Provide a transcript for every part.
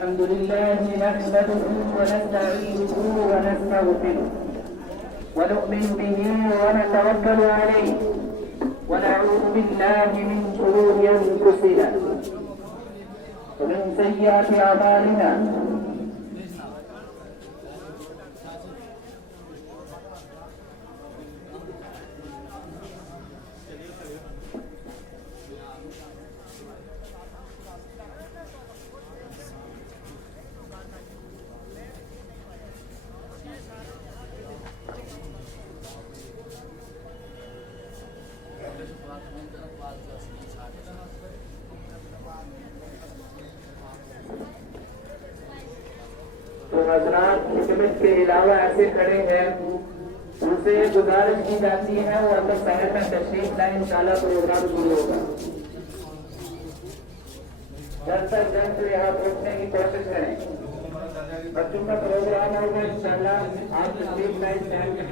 الحمد لله نحمده ونستعينه ونستغفره ونؤمن به ونتوكل عليه ونعوذ بالله من شرور انفسنا ومن سيئات اعمالنا حضرات حکمت کے علاوہ ایسے کھڑے ہیں ان سے گزارش کی جاتی ہے وہ اندر شہر میں تشریف لائیں انشاءاللہ پروگرام شروع ہوگا جلد سے جلد یہاں پہنچنے کی کوشش کریں بچوں کا پروگرام ہوگا انشاءاللہ آپ تشریف لائیں شہر کے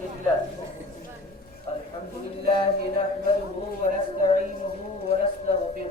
لله الحمد لله نحمده ونستعينه ونستغفره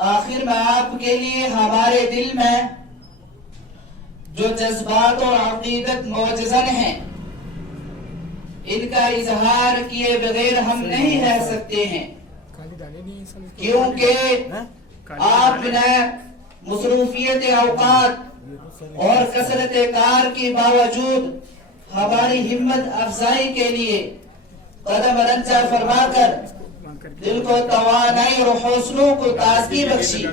آخر میں آپ کے لیے ہمارے دل میں جو جذبات اور عقیدت موجزن ہیں ان کا اظہار کیے بغیر ہم نہیں رہ سکتے ہیں، کیونکہ آپ نے مصروفیت اوقات اور کثرت کار کے باوجود ہماری ہمت افزائی کے لیے قدم رنجہ فرما کر دل کو توانائی اور حوصلوں کو تازگی بخشی۔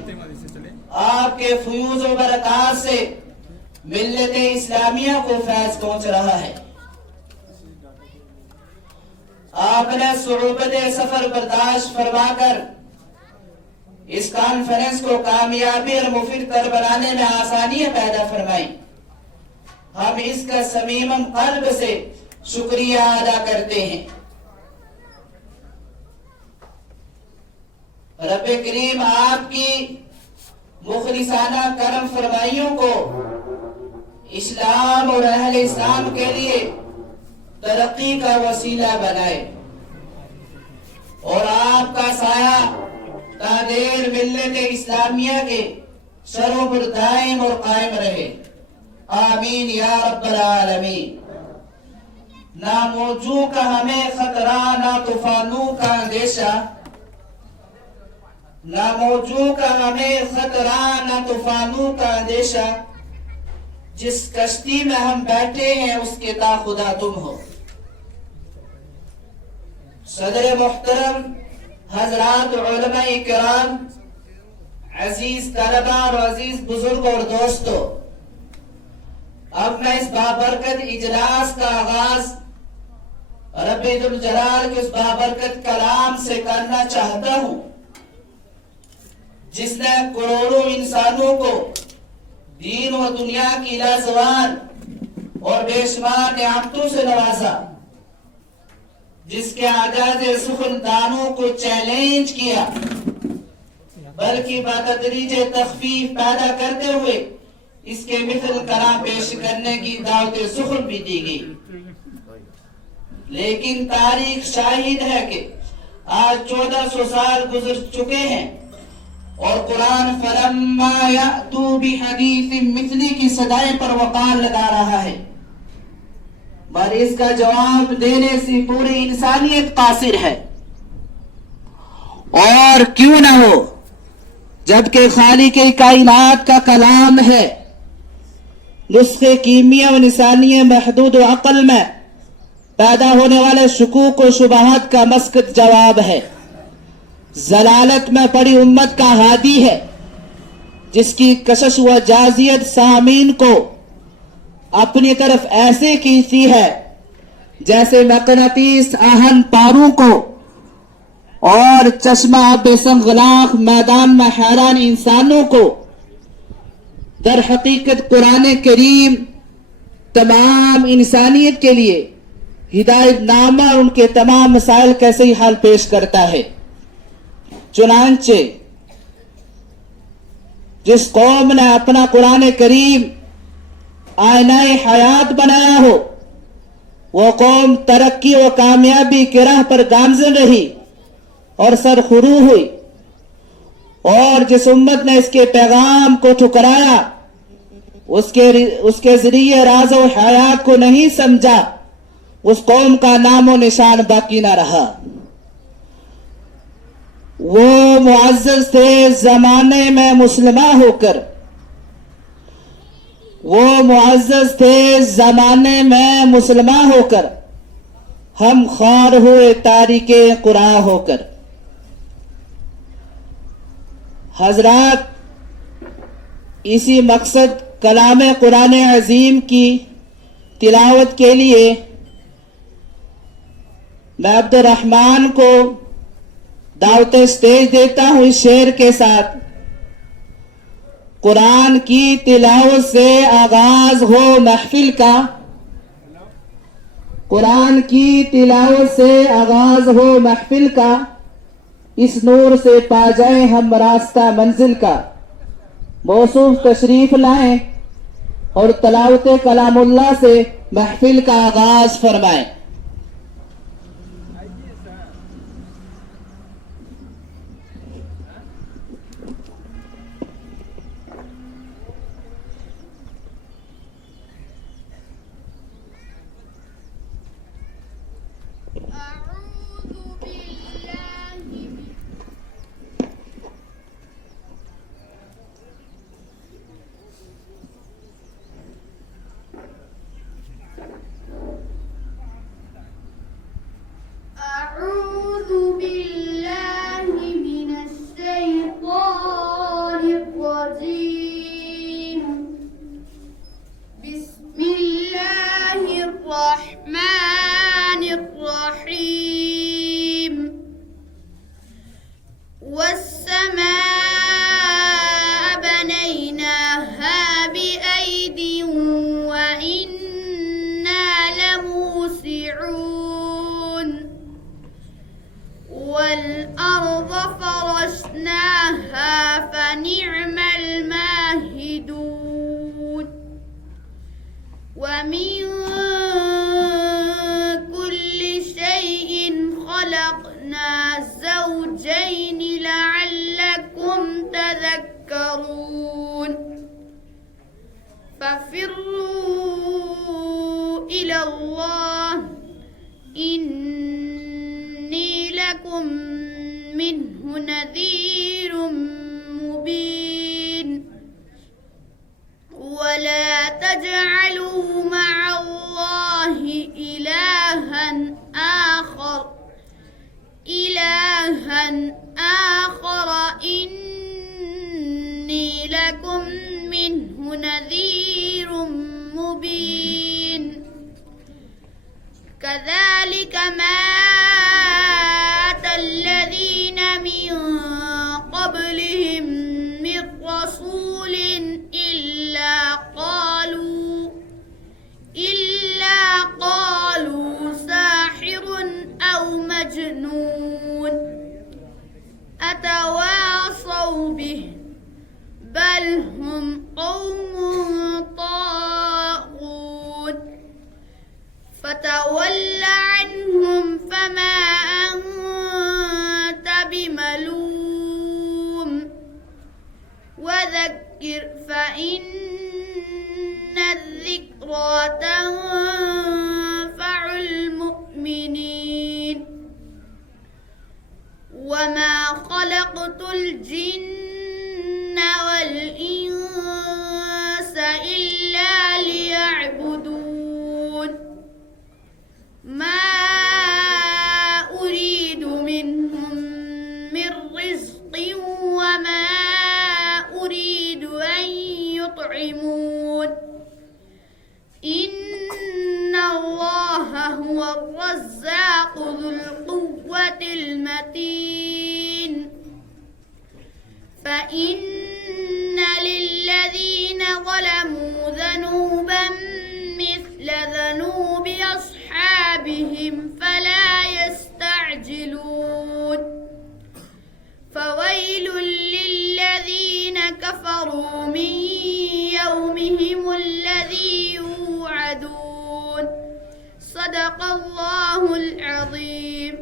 آپ کے فیوز و برکات سے ملت اسلامیہ کو فیض پہنچ رہا ہے۔ آپ نے صعوبت سفر برداشت فرما کر اس کانفرنس کو کامیابی اور مفید تر بنانے میں آسانیاں پیدا فرمائی۔ ہم اس کا صمیم قلب سے شکریہ ادا کرتے ہیں۔ رب کریم آپ کی مخلصانہ کرم فرمائیوں کو اسلام اور اہل اسلام کے لیے ترقی کا وسیلہ بنائے، اور آپ کا سایہ تا دیر ملت اسلامیہ کے سروں پر دائم اور قائم رہے، آمین یا رب العالمین۔ نہ موجوں کا ہمیں خطرہ، نہ طوفانوں کا اندیشہ، نہ موجوں کا ہمیں خطرہ، نہ طوفانوں کا اندیشہ، جس کشتی میں ہم بیٹھے ہیں اس کے تا خدا تم ہو۔ صدر محترم، حضرات علماء کرام، عزیز طلبہ اور عزیز بزرگ اور دوستو، اب میں اس بابرکت اجلاس کا آغاز رب ذوالجلال کے اس بابرکت کلام سے کرنا چاہتا ہوں، جس نے کروڑوں انسانوں کو دین و دنیا کی لازوال اور بے شمار نعمتوں سے نوازا، جس کے اعجاز سخن دانوں کو چیلنج کیا، بلکہ بتدریج تخفیف پیدا کرتے ہوئے اس کے مثل کلام پیش کرنے کی دعوت سخن بھی دی گئی۔ لیکن تاریخ شاہد ہے کہ آج 1400 سال گزر چکے ہیں، اور قرآن فَلَمَّا يَأْتُوا بِحَدِيثٍ مِثْلِهِ کی صدائے پر وقال لگا رہا ہے، پر اس کا جواب دینے سے پوری انسانیت قاصر ہے۔ اور کیوں نہ ہو، جبکہ خالق کائنات کا کلام ہے، نسخے کیمیا و انسانی محدود و عقل میں پیدا ہونے والے شکوک و شبہات کا مسکت جواب ہے، ضلالت میں پڑی امت کا ہادی ہے، جس کی کشش و جازیت سامعین کو اپنی طرف ایسے کھینچتی ہے جیسے مقناطیس آہن پاروں کو، اور چشمہ بے سنگلاخ میدان میں حیران انسانوں کو۔ در حقیقت قرآن کریم تمام انسانیت کے لیے ہدایت نامہ اور ان کے تمام مسائل کا صحیح حل پیش کرتا ہے۔ چنانچہ جس قوم نے اپنا قرآن کریم آئینہ حیات بنایا ہو، وہ قوم ترقی و کامیابی کی راہ پر گامزن رہی اور سرخرو ہوئی، اور جس امت نے اس کے پیغام کو ٹھکرایا، اس کے ذریعے راز و حیات کو نہیں سمجھا، اس قوم کا نام و نشان باقی نہ رہا۔ وہ معزز تھے زمانے میں مسلمہ ہو کر، وہ معزز تھے زمانے میں مسلمہ ہو کر، ہم خوار ہوئے تاریک قرآن ہو کر۔ حضرات، اسی مقصد کلام قرآن عظیم کی تلاوت کے لیے میں عبد الرحمن کو دعوت اسٹیج دیتا ہوں اس شعر کے ساتھ۔ قرآن کی تلاوت سے آغاز ہو محفل کا، قرآن کی تلاوت سے آغاز ہو محفل کا، اس نور سے پا جائیں ہم راستہ منزل کا۔ موصوف تشریف لائیں اور تلاوت کلام اللہ سے محفل کا آغاز فرمائیں۔ تذكرون ففروا إلى الله إني لكم منه نذير مبين ولا تجعلوا مع الله إلها آخر إني لكم منه نذير مبين كذلك ما أتى الذين من قبلهم من رسول إلا قالوا ساحر أو مجنون أتواصوا به بل هم قوم طاغون فتول عنهم فما أنت بملوم وذكر فإن الذكرى تنفع المؤمنين وما خلقت الجن والإنس إلا ليعبدون ما أريد منهم من رزق وما أريد أن يطعمون إن الله هو الرزاق ذو القوة المتين فإن للذين ظلموا ذنوبا مثل ذنوب أصحابهم فلا يستعجلون فويل للذين كفروا من يومهم الذي يوعدون صدق الله العظيم.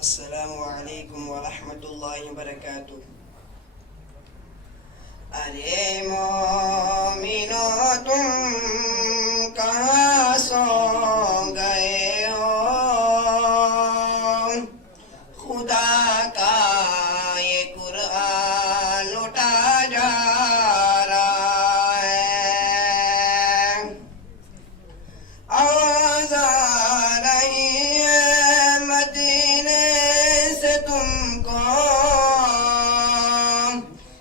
السلام علیکم ورحمۃ اللہ وبرکاتہ. ارے مومنو تم کہاں سو گئے ہو، خدا کا یہ قرآن لوٹا جا رہا ہے. آواز آ رہی ہے مدینے سے تم کو،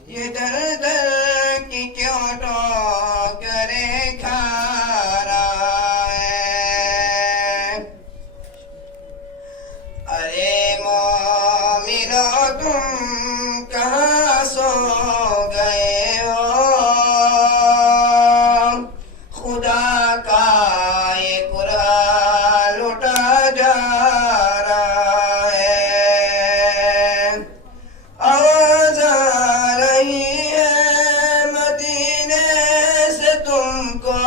یہ در در کی کیوں ٹھوکریں کھا رہا ہے. ارے مومنو تم کہاں سو گئے ہو، خدا کا یہ قرآن لوٹا جا رہا ہے. آواز آ رہی ہے مدینے سے تم کو،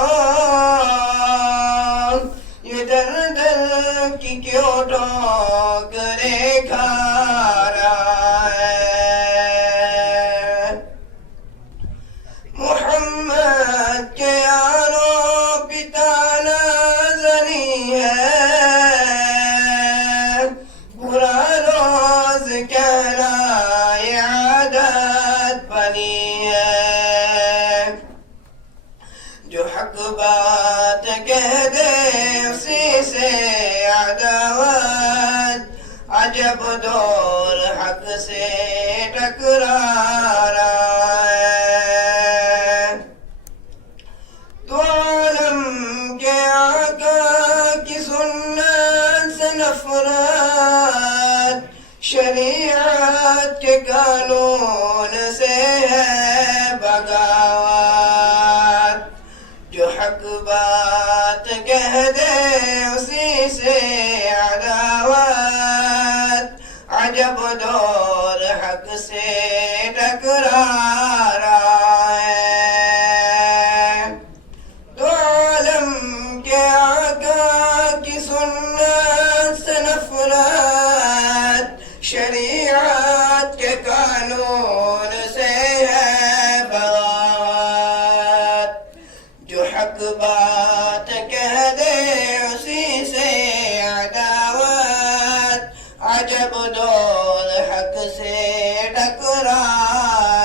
یہ در در کی کیوں ٹھوکریں کھا رہا ہے. محمد کے یاروں پتا نظری ہے، برا روز کہنا یہ عادت بنی ہے. جو حق بات کہہ دے اسی سے عداوت، عجب دور حق سے ٹکرا رہا ہے. تو عالم کے آقا کی سنت سے نفرت شریعت کے قانون سے ہے بغاوت، جو حق بات کہہ دے اسی سے عداوت، عجب دور حق سے ٹکرا رہا ہے، تو عالم کے آقا کی سنت سے نفرت، شریعت کے قانون سے ہے بغاوت، جو حق بات کہہ دے اسی سے عداوت، عجب دور حق سے ٹکرا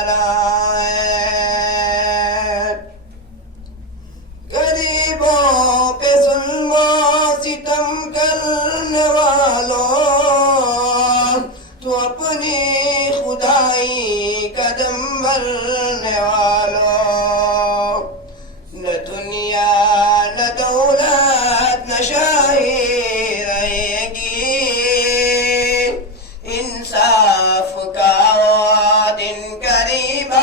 رہا ہے، غریبوں پہ ظلم و ستم کرنے والوں، تو اپنی خدائی قدم بھرنے والوں، نہ دنیا نہ دولت نہ شاہی رہے گی، انصاف کا وہ دن قریب آ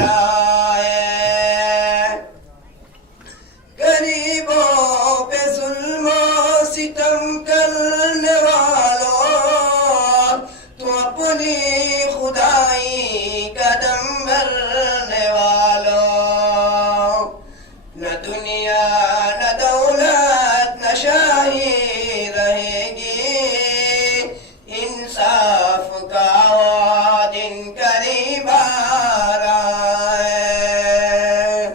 رہا ہے، غریبوں پہ ظلم و ستم کرنے والوں، تو اپنی خدائی قدم بھرنے والوں، نہ دنیا نہ دولت نہ شاہی رہے گی، انصاف کا وہ دن قریب آ رہا ہے،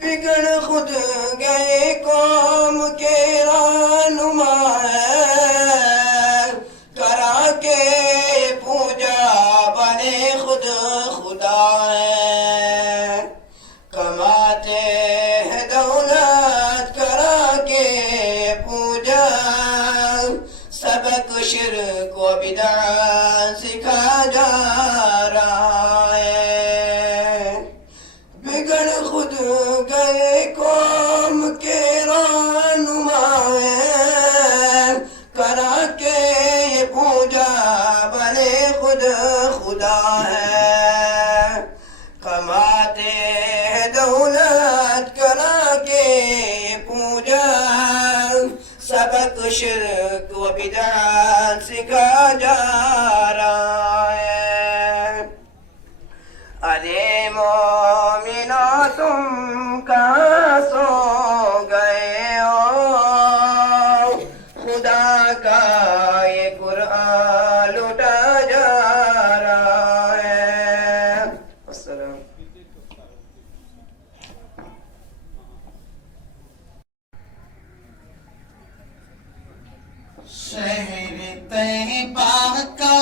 بگڑ خود گئے قوم کے رہنما ہے، کرا کے پوجا بنے خود خدا ہے، کماتے ہیں دولت کرا کے پوجا، سبق شرک و بدعت سکھا جا رہا ہے، بگڑ خود گئے قوم کے رہنما ہیں، کرا کے یہ پوجا بنے خود خدا ہے، کماتے ہیں دولت کرا کے پوجا، سبق شرک و بدعت سکھا جا رہا ہے، ارے مومنو تم کہاں سو گئے ہو، خدا کا یہ قرآن لوٹا جا رہا ہے، السلام۔ شہر طیبہ کا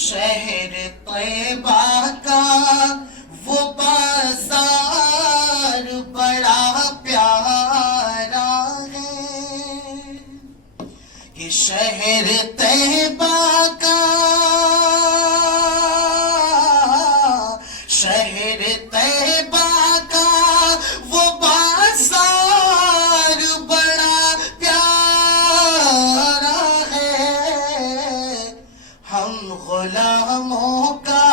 شہر طیبہ کا وہ بازار بڑا پیارا ہے، یہ شہر طیبہ کا شہر طیبہ کا وہ بازار بڑا پیارا ہے، ہم غلاموں کا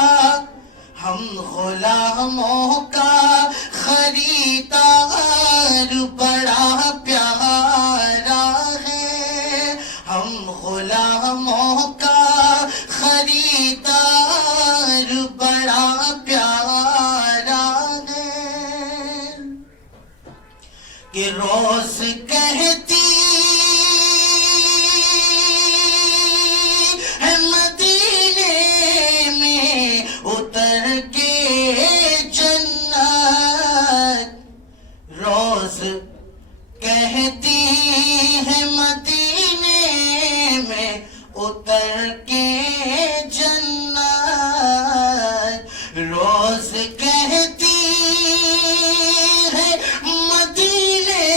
خریدار بڑا پیارا ہے، ہم غلاموں کا خریدار بڑا پیارا ہے، کہ روز کہتی ہے مدینے میں اتر کے جنت، روز کہتی ہے مدینے میں اتر کے جنت، روز کہتی ہے مدینے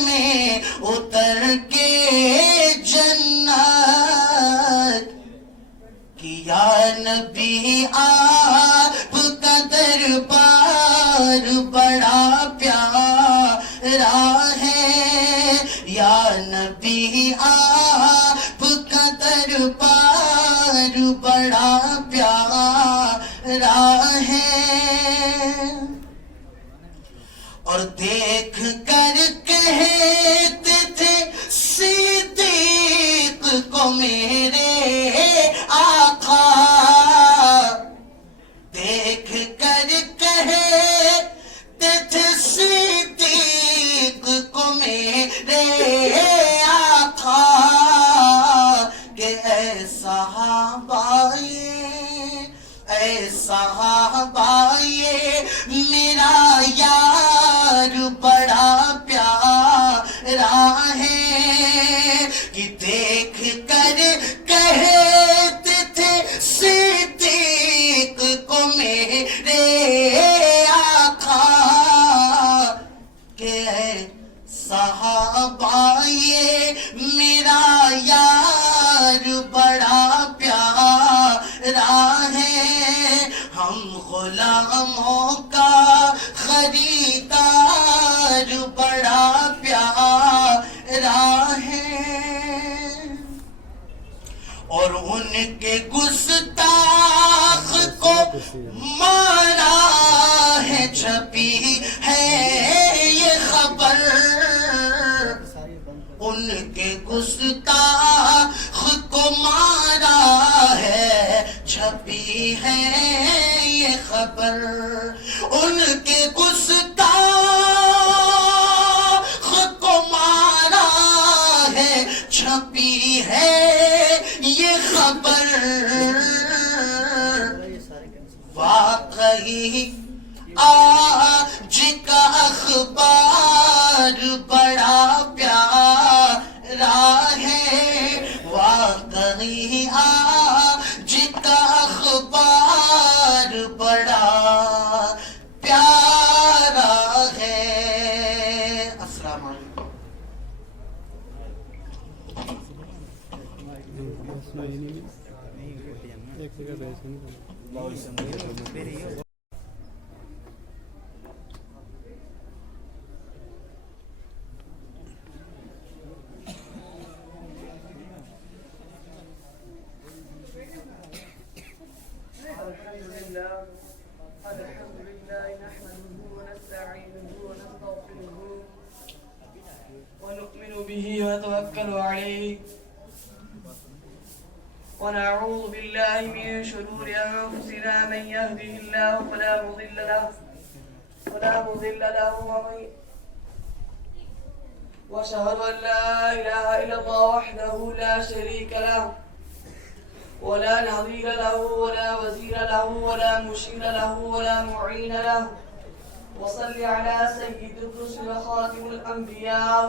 میں اتر کے جنت، کہ یا نبی آپ کا دربار بڑا پیارا اور دیکھ کر کہتے تھے صدیق کو میرے آقا، دیکھ کر کہتے تھے صدیق کو میرے آقا کہ اے صحابہ یہ میرا یار بڑا پیارا ہے، کہ دیکھ کر کہتے تھے صدیق کو میرے آقا کہ اے صحابہ یہ میرا یار بڑا پیارا ہے، ہم غلاموں کا خریدار بڑا پیارا ہے، اور ان کے گستاخ کو مارا ہے، چھپی ہے یہ خبر، ان کے گستاخ کو مارا ہے، چھپی ہے یہ خبر، ان کے گستاخ کو مارا ہے، چھپی ہے یہ خبر، واقعی آج کا اخبار بڑا پیارا ہے، واقعی آج کا اخبار بڑا پیارا ہے۔ السلام علیکم۔ الحمد لله نحمده ونستعينه ونستغفره ونؤمن به ونتوكل عليه ونعوذ بالله من شرور أنفسنا، من يهده الله فلا مضل له وأشهد أن لا إله إلا الله وحده لا شريك له ولا نظير له ولا وزير له ولا مشير له ولا معين له، وصل على سيد الرسل وخاتم الأنبياء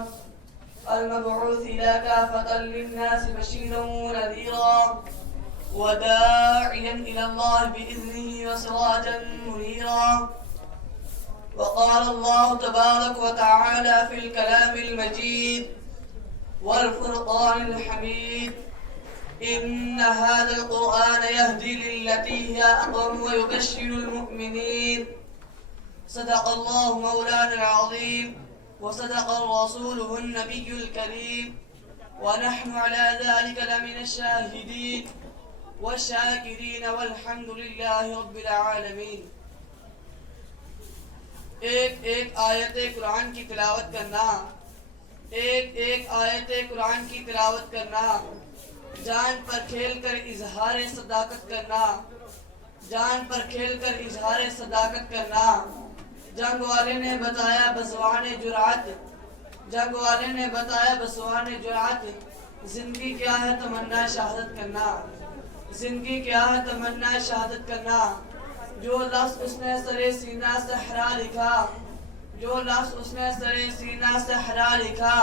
المبعوث إلى كافة للناس بشيرا ونذيرا وداعيا إلى الله بإذنه وسراجا منيرا. وقال الله تبارك وتعالى في الكلام المجيد والفرقان الحميد: إن هذا القرآن يهدي للتي هي أقوم ويبشر المؤمنين. صدق الله مولانا العظيم وصدق رسوله النبي الكريم، ونحن على ذلك لمن الشاهدين والشاكرين والحمد لله رب العالمين. ایک آیت قرآن کی تلاوت کرنا، ایک آیت قرآن کی تلاوت کرنا، جان پر کھیل کر اظہار صداقت کرنا، جان پر کھیل کر اظہار صداقت کرنا. جنگ والے نے بتایا بزوان جرأت، جنگ والے نے بتایا بزوان جرأت، زندگی کیا ہے تمنا شہادت کرنا، زندگی کیا ہے تمنا شہادت کرنا. جو لفظ اس نے سرے سینہ صحرا لکھا، جو لفظ اس نے سرے سینہ صحرا لکھا،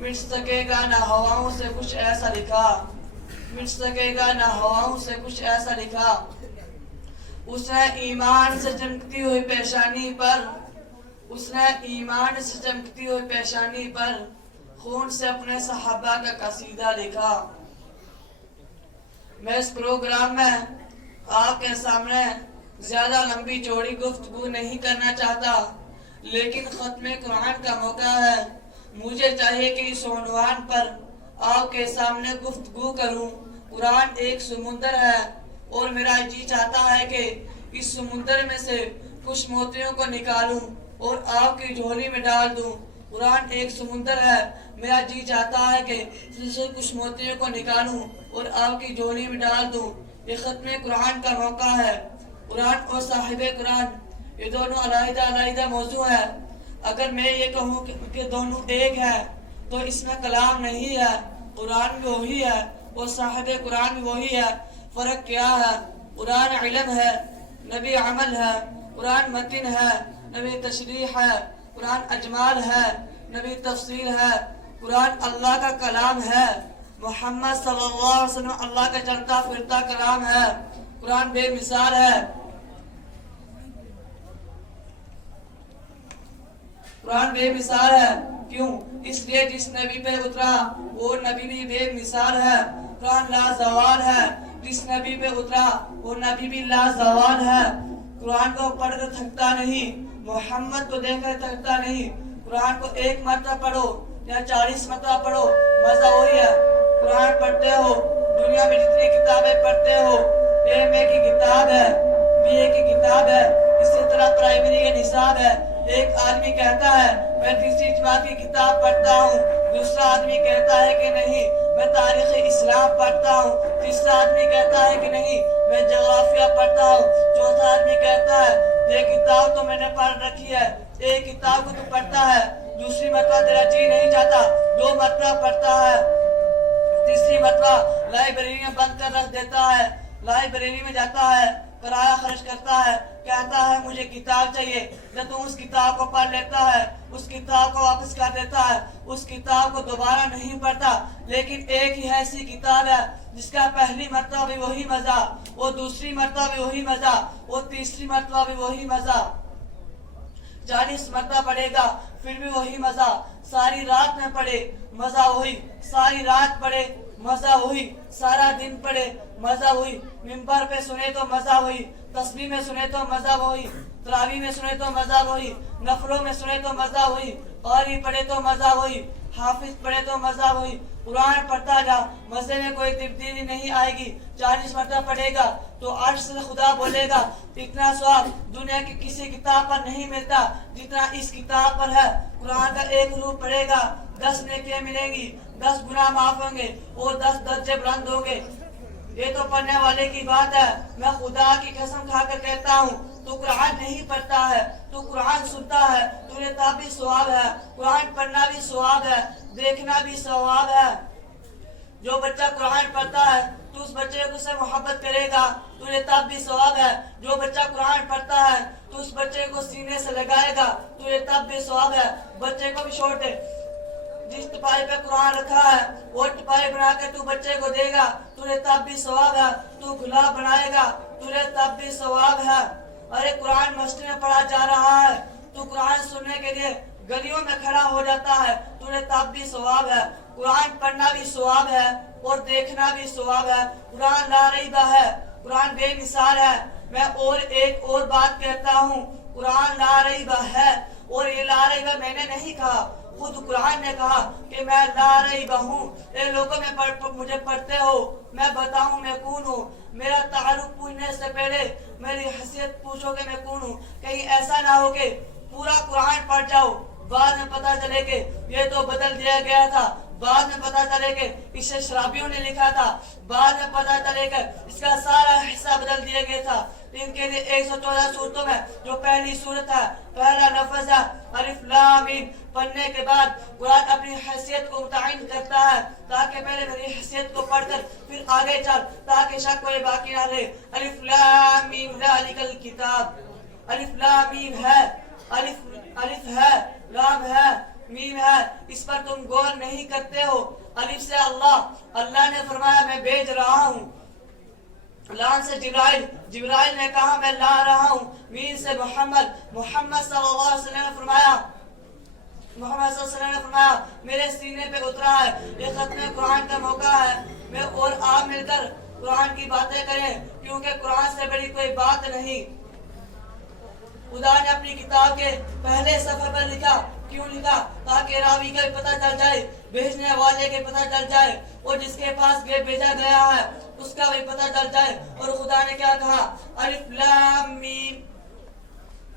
مٹ سکے گا نہ ہواؤں سے کچھ ایسا لکھا، مٹ سکے گا نہ ہواؤں سے کچھ ایسا لکھا. اس نے ایمان سے چمکتی ہوئی پیشانی پر، اس نے ایمان سے چمکتی ہوئی پیشانی پر خون سے اپنے صحابہ کا قصیدہ لکھا. میں اس پروگرام میں آپ کے سامنے زیادہ لمبی چوڑی گفتگو نہیں کرنا چاہتا، لیکن ختم قرآن کا موقع ہے، مجھے چاہیے کہ اس عنوان پر آپ کے سامنے گفتگو کروں. قرآن ایک سمندر ہے اور میرا جی چاہتا ہے کہ اس سمندر میں سے کچھ موتیوں کو نکالوں اور آپ کی جھولی میں ڈال دوں۔ قرآن ایک سمندر ہے، میرا جی چاہتا ہے کہ اس سے کچھ موتیوں کو نکالوں اور آپ کی جھولی میں ڈال دوں۔ یہ ختم قرآن کا موقع ہے۔ قرآن اور صاحب قرآن یہ دونوں علیحدہ علیحدہ موضوع ہے۔ اگر میں یہ کہوں کہ دونوں ایک ہے تو اس میں کلام نہیں ہے۔ قرآن بھی وہی ہے اور صاحب قرآن بھی وہی ہے۔ فرق کیا ہے؟ قرآن علم ہے، نبی عمل ہے۔ قرآن متن ہے، نبی تشریح ہے۔ قرآن اجمال ہے، نبی تفصیل ہے۔ قرآن اللہ کا کلام ہے، محمد صلی اللہ علیہ وسلم اللہ کا چلتا پھرتا کلام ہے۔ قرآن بے مثال ہے۔ قرآن بے مثال ہے، کیوں؟ اس لیے جس نبی پہ اترا وہ نبی بھی بے مثال ہے۔ قرآن لازوال ہے، جس نبی پہ اترا وہ نبی بھی لازوال ہے۔ قرآن کو پڑھ کر تھکتا نہیں، محمد کو دیکھ کر تھکتا نہیں۔ قرآن کو ایک مرتبہ پڑھو یا 40 مرتبہ پڑھو، مزہ وہی ہے۔ قرآن پڑھتے ہو، دنیا میں جتنی کتابیں پڑھتے ہو، ایم اے کی کتاب ہے، بی اے کی کتاب ہے، اسی طرح پرائمری کا نصاب ہے۔ ایک آدمی کہتا ہے میں تیسری جماعت کی کتاب پڑھتا ہوں، دوسرا آدمی کہتا ہے کہ نہیں میں تاریخ اسلام پڑھتا ہوں، تیسرا آدمی کہتا ہے کہ نہیں میں جغرافیہ پڑھتا ہوں، چوتھا آدمی کہتا ہے یہ کتاب تو میں نے پڑھ رکھی ہے۔ ایک کتاب کو تو پڑھتا ہے، دوسری مرتبہ تیرا جی نہیں چاہتا، 2 مرتبہ پڑھتا ہے، تیسری مرتبہ لائبریری میں بند کر رکھ دیتا ہے، لائبریری میں جاتا ہے، کرایہ خرچ کرتا ہے، کہتا ہے مجھے کتاب چاہیے۔ جب تم اس کتاب کو پڑھ لیتا ہے، اس کتاب کو واپس کر دیتا ہے، اس کتاب کو دوبارہ نہیں پڑھتا۔ لیکن ایک ہی ایسی کتاب ہے جس کا پہلی مرتبہ بھی وہی مزہ، وہ دوسری مرتبہ بھی وہی مزہ، وہ تیسری مرتبہ بھی وہی مزہ، 40 مرتبہ پڑھے گا پھر بھی وہی مزہ، ساری رات میں پڑھے مزہ وہی، ساری رات پڑھے مزہ وہی، سارا دن پڑھے مزہ وہی، منبر پہ سنے تو مزہ وہی، تسبیح میں سنے تو مزہ وہی، تراویح میں سنے تو مزہ وہی، نفلوں میں سنے تو مزہ وہی، قاری پڑھے تو مزہ وہی، حافظ پڑھے تو مزہ وہی۔ قرآن پڑھتا جا، مزے میں کوئی تبدیلی نہیں آئے گی۔ 40 مرتبہ پڑھے گا تو عرش سے خدا بولے گا اتنا ثواب دنیا کی کسی کتاب پر نہیں ملتا جتنا اس کتاب پر ہے۔ قرآن کا ایک روح پڑھے گا 10 نیکیاں ملیں گی، 10 گناہ معاف ہوں گے اور 10 درجے بلند ہوں گے۔ یہ تو پڑھنے والے کی بات ہے، میں خدا کی قسم کھا کر کہتا ہوں تو قرآن نہیں پڑھتا ہے، تو قرآن سنتا ہے، تو نتاب بھی ثواب ہے، قرآن پڑھنا بھی ثواب ہے، دیکھنا بھی ثواب ہے۔ جو بچہ قرآن پڑھتا ہے تو اس بچے کو سے محبت کرے گا تو نتاب بھی ثواب ہے۔ جو بچہ قرآن پڑھتا ہے تو اس بچے کو سینے سے لگائے گا تو نتاب بھی ثواب ہے۔ بچے کو بھی چھوڑ دے، جس ٹپائی پہ قرآن رکھا ہے وہ ٹپائی بنا کے تو بچے کو دے گا تو تب بھی ثواب ہے۔ تو گلاب بنائے گا تو تب بھی ثواب ہے۔ ارے قرآن مسجد میں پڑھا جا رہا ہے تو قرآن سننے کے لیے گلیوں میں کھڑا ہو جاتا ہے تو تب بھی ثواب ہے۔ قرآن پڑھنا بھی ثواب ہے اور دیکھنا بھی ثواب ہے۔ قرآن لا ریب ہے، قرآن بے مثال ہے۔ میں ایک اور بات کہتا ہوں، قرآن لا ریب ہے، اور یہ لا ریب میں نے نہیں کہا، خود قرآن نے کہا کہ میں لا ریب ہوں۔ اے لوگوں میں مجھے پڑھتے ہو، میں بتاؤں میں کون ہوں۔ میرا تعارف پوچھنے سے پہلے میری حیثیت پوچھو کہ میں کون ہوں۔ کہیں ایسا نہ ہو کہ پورا قرآن پڑھ جاؤ، بعد میں پتا چلے کہ یہ تو بدل دیا گیا تھا، بعد میں پتا چلے کہ اسے شرابیوں نے لکھا تھا، بعد میں پتا چلے کہ اس کا سارا حصہ بدل دیا گیا تھا۔ ان کے لیے 114 صورتوں میں جو پہلی صورت ہے، پہلا لفظ ہے الف لام میم، پڑھنے کے بعد قرآن اپنی حیثیت کو متعین کرتا ہے تاکہ پہلے میری حیثیت کو پڑھ کر پھر آگے چل، تاکہ شک کوئی باقی نہ رہے۔ الف لام میم ذالک الکتاب، الف لام میم ہے، الف ہے، لام ہے، میم ہے، اس پر تم غور نہیں کرتے ہو۔ الف سے اللہ نے فرمایا میں بھیج رہا ہوں، لام سے جبرائیل نے کہا میں لا رہا ہوں، میم سے محمد صلی اللہ علیہ وسلم نے فرمایا میرے سینے پہ اترا ہے۔ یہ ختم قرآن کا موقع ہے، میں اور آپ مل کر قرآن کی باتیں کریں، کیونکہ قرآن سے بڑی کوئی بات نہیں۔ خدا نے اپنی کتاب کے پہلے صفحے پر لکھا، کیوں لکھا؟ تاکہ راوی کا بھی پتہ چل جائے، بھیجنے والے کے پتہ چل جائے، اور جس کے پاس بھیجا گیا ہے اس کا بھی پتہ چل جائے۔ اور خدا نے کیا کہا؟ الف لام میم،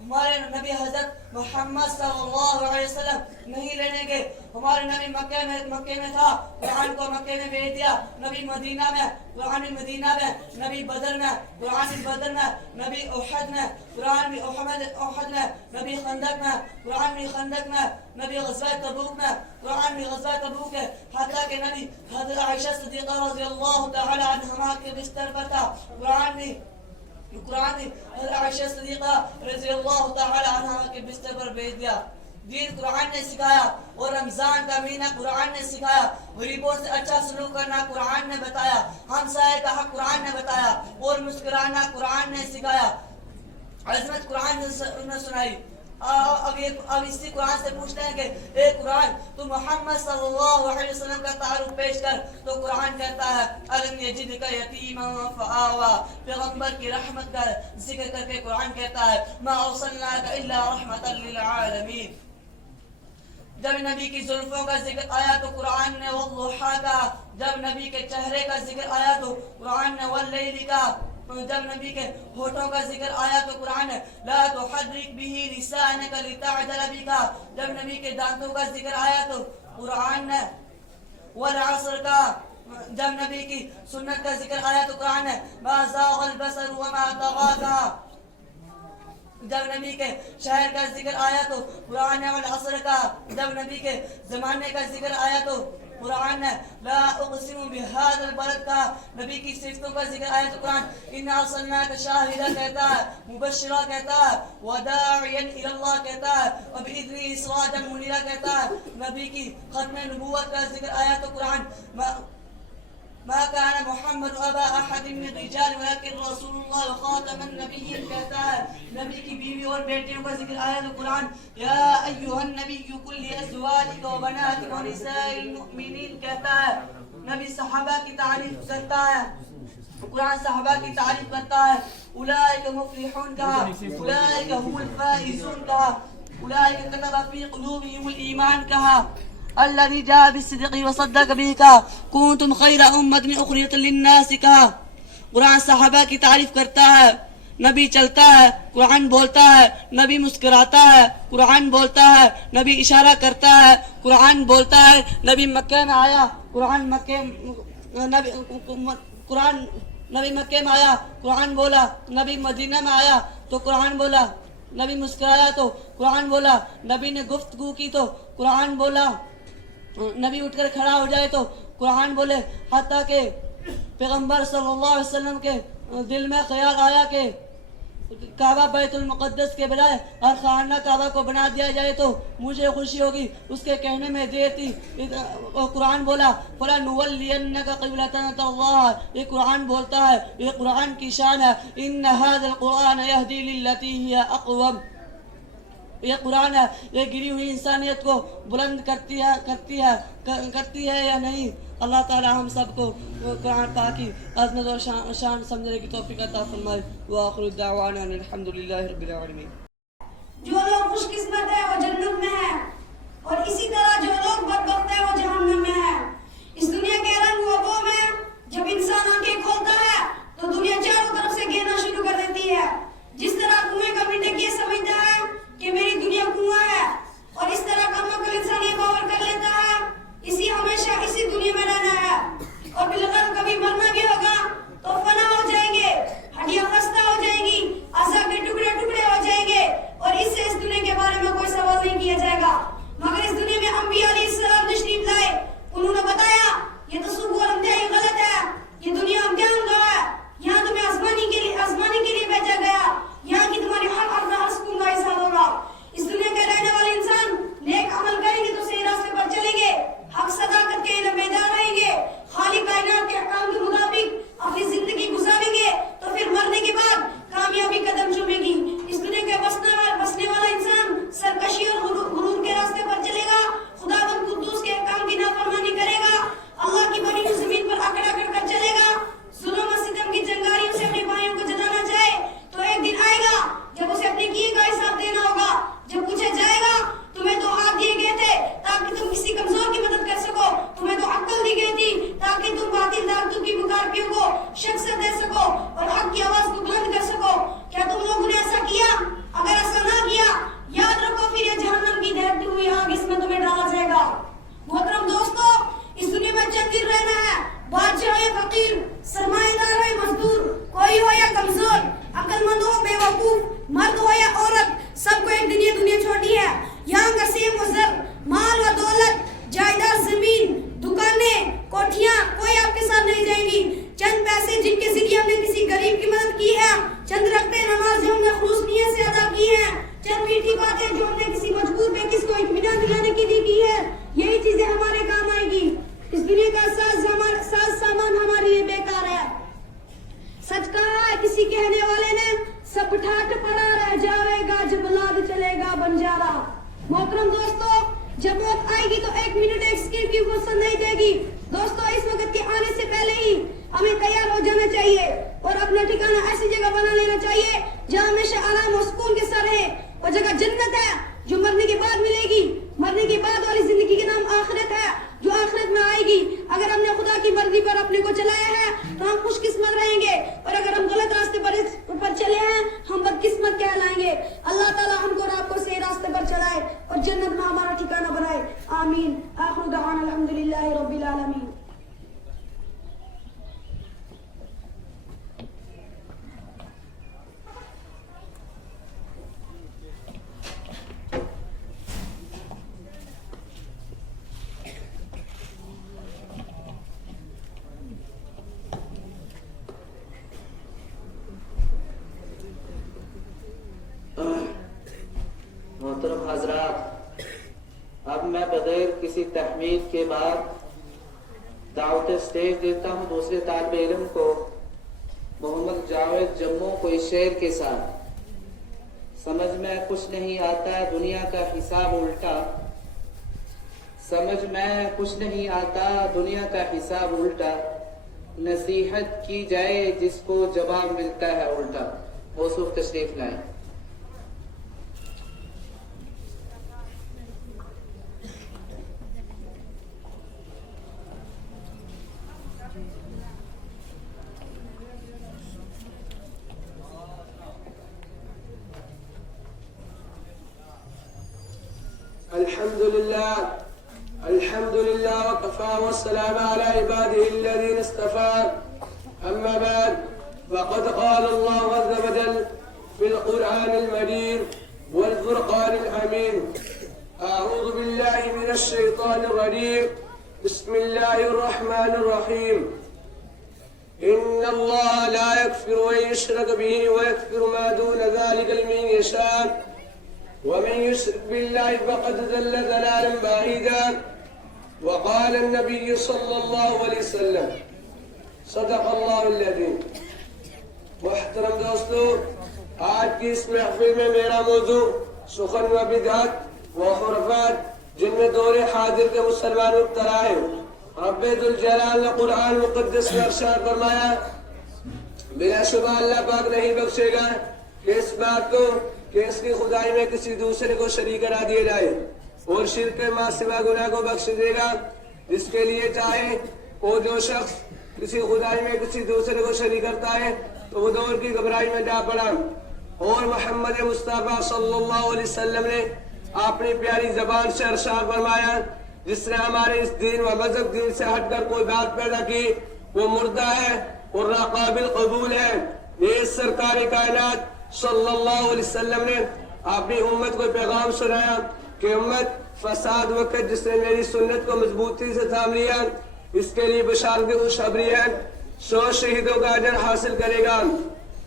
ہمارے نبی حضرت محمد صلی اللہ علیہ وسلم نہیں لینے گئے. ہمارے نبی مکے میں تھا, قرآن کو مکے میں بھیج دیا. نبی مدینہ میں, قرآن بھی مدینہ میں. نبی بدر میں, قرآن بھی بدر میں. نبی احد میں, قرآن بھی احد میں. نبی خندق میں, قرآن بھی خندق میں. نبی غزوہ تبوک میں, قرآن بھی غزوہ تبوک ہے. حتیٰ کہ نبی حضرت عائشہ صدیقہ رضی اللہ تعالی عنہا کے بستر پر تھا, قرآن بھی حضرت عائشہ صدیقہ رضی اللہ تعالی عنہا کے بستر پر بھیج دیا. دین قرآن نے سکھایا, اور رمضان کا مہینہ قرآن نے سکھایا. غریبوں سے اچھا سلوک کرنا قرآن نے بتایا. ہمسائے کا حق قرآن نے بتایا, اور مسکرانا قرآن نے سکھایا. عظمت قرآن نے سنائی. اب اسی قرآن سے پوچھتے ہیں کہ اے قرآن تو محمد صلی اللہ علیہ وسلم کا تعارف پیش کر. تو قرآن کہتا ہے الم یجدک یتیما فآوا. پیغمبر کی رحمت کا ذکر کر کے قرآن کہتا ہے ما ارسلناک الا رحمتا للعالمین. جب نبی کی زلفوں کا ذکر آیا تو قرآن نے والضحیٰ کہا. جب نبی کے چہرے کا ذکر آیا تو قرآن نے واللیل کہا. جب نبی کے ہونٹوں کا ذکر آیا تو قرآن نے لا تحرک به لسانک لتعجل بہ کہا. جب نبی کے دانتوں کا ذکر آیا تو قرآن نے والعصر کہا. جب نبی کی سنت کا ذکر آیا تو قرآن نے ما زاغ البصر وما طغى کہا. جب نبی کے شہر کا ذکر آیا تو قرآن نے والعصر کہا. جب نبی کے زمانے کا ذکر آیا تو قرآن نے لا اقسم بهذا البلد کہا. نبی کی صفتوں کا ذکر آیا تو قرآن انا ارسلناک شاہدا کہتا ہے, مبشرا کہتا ہے, وداعیا الی اللہ کہتا ہے, وباذنہ سراجا منیرا کہتا ہے. نبی کی ختم نبوت کا ذکر آیا تو قرآن ما كان محمد ابا احد من الرجال ولكن رسول الله وخاتم النبيين کہتا ہے. نبی کی بیوی اور بیٹیوں کا ذکر آیا تو قرآن یا ایھا النبی قل لازواجک وبناتک ونساء المؤمنین کہتا ہے. نبی صحابہ کی تعریف کرتا ہے, قرآن صحابہ کی تعریف کرتا ہے. اولئک مفلحون کہا, اولئک هم الفائزون کہا, اولئک كتب في قلوبهم الایمان کہا. الذي جاء بالصدق وصدق به کہا. کنتم خیر امت اخرجت للناس کہا. قرآن صحابہ کی تعریف کرتا ہے. نبی چلتا ہے, قرآن بولتا ہے. نبی مسکراتا ہے, قرآن بولتا ہے. نبی اشارہ کرتا ہے, قرآن بولتا ہے. نبی مکہ میں آیا, نبی مکے میں آیا, قرآن بولا. نبی مدینہ میں آیا تو قرآن بولا. نبی مسکرایا تو قرآن بولا. نبی نے گفتگو کی تو قرآن بولا. نبی اٹھ کر کھڑا ہو جائے تو قرآن بولے. حتیٰ کہ پیغمبر صلی اللہ علیہ وسلم کے دل میں خیال آیا کہ کعبہ بیت المقدس کے بجائے اور خانہ کعبہ کو بنا دیا جائے تو مجھے خوشی ہوگی. اس کے کہنے میں دیر تھی. قرآن بولا فَلَنُوَلِّيَنَّكَ قِبْلَةً تَرْضَاهَا. یہ قرآن بولتا ہے, یہ قرآن کی شان ہے. إِنَّ هَذَا الْقُرْآنَ يَهْدِي لِلَّتِي هِيَ أَقْوَمُ. یہ قرآن ہے, یہ گری ہوئی انسانیت کو بلند کرتی ہے یا نہیں. اللہ تعالی ہم سب کو قرآن پاک کی عظمت اور شان سمجھنے کی توفیق عطا فرمائے. وآخر دعوانا الحمدللہ رب العالمین. جو لوگ خوش قسمت ہے وہ جنت میں ہے, اور اسی طرح جو لوگ بدبخت ہے وہ جہنم میں ہے. اس دنیا کے رنگ و بو میں جب انسان آنکھیں کھولتا ہے تو دنیا چاروں طرف سے گھیرنا شروع کر دیتی ہے. جس طرح کنویں کا منڈک یہ سمجھتا ہے کہ میری دنیا کنواں ہے, اور اس طرح کم عقل انسان یہ باور کر لیتا ہے ہمیشہ اسی دنیا میں رہنا ہے, اور بالغت کبھی مرنا بھی ہوگا تو فنا ہو جائیں گے, ہڈیاں خستہ ہو جائیں گی, اعضاء کے ٹکڑے ٹکڑے ہو جائیں گے, اور اس سے اس دنیا کے بارے میں کوئی سوال نہیں کیا جائے گا. مگر اس دنیا دنیا چھوٹی ہے. یہاں کا سیم و زر, مال و دولت, جائیداد, زمین, دکانیں, کوٹھیاں کوئی آپ کے ساتھ نہیں جائیں گی. چند پیسے جن کے ذریعے ہم نے کسی غریب کی مدد کی ہے, چند رکھتے نماز جو ہم نے خلوص نیت سے ادا کی ہے, چند میٹھی باتیں جو ہم نے کسی مجبور پہ کس کو اطمینان دلانے کے لیے کی ہے, یہی چیزیں ہمارے کام آئیں گی. اس دنیا کا ساز سامان ہمارے لیے بیکار ہے. سچ کہا ہے کسی کہنے والے نے, سب ٹھاٹ پڑا رہ جائے گا جب لاد چلے گا بنجارا. محترم دوستو, جب موت آئے گی تو 1 منٹ ایک سیکنڈ کی فرصت نہیں دے گی. دوستو, اس وقت کے آنے سے پہلے ہی ہمیں تیار ہو جانا چاہیے اور اپنا ٹھکانہ ایسی جگہ بنا لینا چاہیے جہاں ہمیشہ آرام اور سکون کے ساتھ رہے. وہ جگہ جنت ہے جو مرنے کے بعد ملے گی. مرنے کے بعد والی زندگی کے نام آخرت ہے جو آخرت میں آئے گی. اگر ہم نے خدا کی مرضی پر اپنے کو چلایا ہے تو ہم خوش قسمت رہیں گے, اور اگر ہم غلط راستے پر چلے ہیں ہم بدقسمت کہلائیں گے. اللہ تعالی ہم کو اور آپ کو صحیح راستے پر چلائے اور جنت میں ہمارا ٹھکانہ بنائے. آمین. آخر دعوانا الحمدللہ رب العالمین. محترم حضرات, اب میں بغیر کسی تحمید کے بعد دعوت اسٹیج دیتا ہوں دوسرے طالب علم کو, محمد جاوید جموں کو اس شعر کے ساتھ. سمجھ میں کچھ نہیں آتا دنیا کا حساب الٹا, سمجھ میں کچھ نہیں آتا دنیا کا حساب الٹا, نصیحت کی جائے جس کو جواب ملتا ہے الٹا. موصوف تشریف لائیں. الحمد لله وكفى والسلام على عباده الذين اصطفى. أما بعد, فقد قال الله عز وجل في القرآن المجيد والفرقان الحميد: أعوذ بالله من الشيطان الرجيم. بسم الله الرحمن الرحيم. إن الله لا يغفر أن يشرك به ويغفر ما دون ذلك لمن يشاء ومن يشرك بالله فقد ضل ضلالا بعيدا. وقال النبي صلى الله عليه وسلم: صدق الله العظيم. محترم دوستو, آج کی اس محفل میں میرا موضوع سخن و بدعت و خرافات جن میں دور حاضر کے مسلمان مبتلا ہیں. رب ذوالجلال نے قرآن مقدس میں ارشاد فرمایا, بلا شبہ اللہ پاک نہیں بخشے گا کہ اس بات کو کہ اس کی خدائی میں کسی دوسرے کو شریک کرا دیا جائے, اور شرک ما سوا گناہ کو بخش دے گا جس کے لیے چاہے. اور جو شخص کسی خدائی میں کسی دوسرے کو شریک کرتا ہے تو وہ دور کی گھبراہی میں جا پڑا. اور محمد مصطفیٰ صلی اللہ علیہ وسلم نے اپنی پیاری زبان سے ارشاد فرمایا, جس نے ہمارے اس دین و مذہب دین سے ہٹ کر کوئی بات پیدا کی وہ مردہ ہے اور ناقابل قبول ہے. یہ سرکار کائنات صلی اللہ علیہ وسلم نے اپنی امت کو پیغام سنایا کہ امت فساد وقت جس نے میری سنت کو مضبوطی سے تھام لیا اس کے لیے بشارت خوشخبری ہے, 100 شہیدوں کا اجر حاصل کرے گا.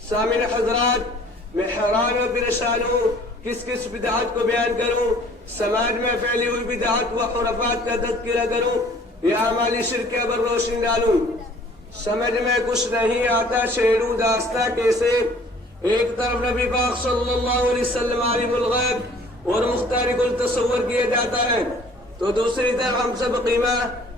سامعین حضرات, میں حیران و پریشان ہوں کس کس بدعات کو بیان کروں, سماج میں پھیلی ہوئی بدعات و خرافات کا تذکرہ کروں یا اعمالی شرکیہ پر روشنی ڈالوں. سمجھ میں کچھ نہیں آتا شعروں داستہ کیسے. ایک طرف نبی پاک صلی اللہ علیہ وسلم عالم الغیب اور مختار کل تصور کیا جاتا ہے, تو دوسری طرف ہم سب قیمہ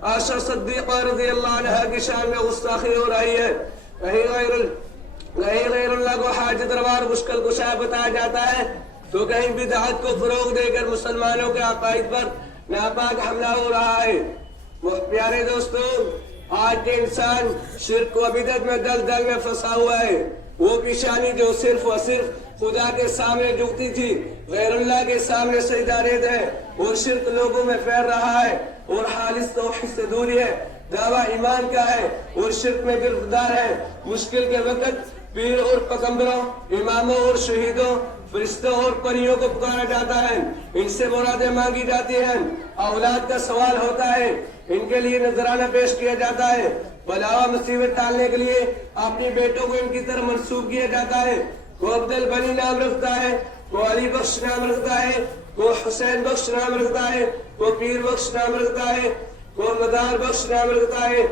عائشہ صدیقہ رضی اللہ عنہا کی شان میں گستاخی ہو رہی ہے. کہیں غیر اللہ کو حاجت روا اور مشکل کشا بتایا جاتا ہے تو کہیں بدعت کو فروغ دے کر مسلمانوں کے عقائد پر ناپاک حملہ ہو رہا ہے. پیارے دوستو, آج کے انسان شرک و بدعت میں دل دل میں پھنسا ہوا ہے. وہ پیشانی جو صرف و صرف خدا کے سامنے جھکتی تھی غیر اللہ کے سامنے سجدہ ریز ہے, اور شرک لوگوں میں پھیل رہا ہے اور خالص توحید سے دوری ہے. دعویٰ ایمان کا ہے اور شرک میں گرفتار ہے. مشکل کے وقت پیر اور پیغمبروں, اماموں اور شہیدوں فرشتوں اور پریوں کو پکارا جاتا ہے، ان سے مرادیں مانگی جاتی ہیں، اولاد کا سوال ہوتا ہے، ان کے لیے نذرانہ پیش کیا جاتا ہے، بلا و مصیبت ٹالنے کے لیے اپنی بیٹوں کو ان کی طرف منسوب کیا جاتا ہے، کوئی عبد البنی نام رکھتا ہے، کوئی علی بخش نام رکھتا ہے، کوئی حسین بخش نام رکھتا ہے، کوئی پیر بخش نام رکھتا ہے، کوئی مدار بخش نام رکھتا ہے،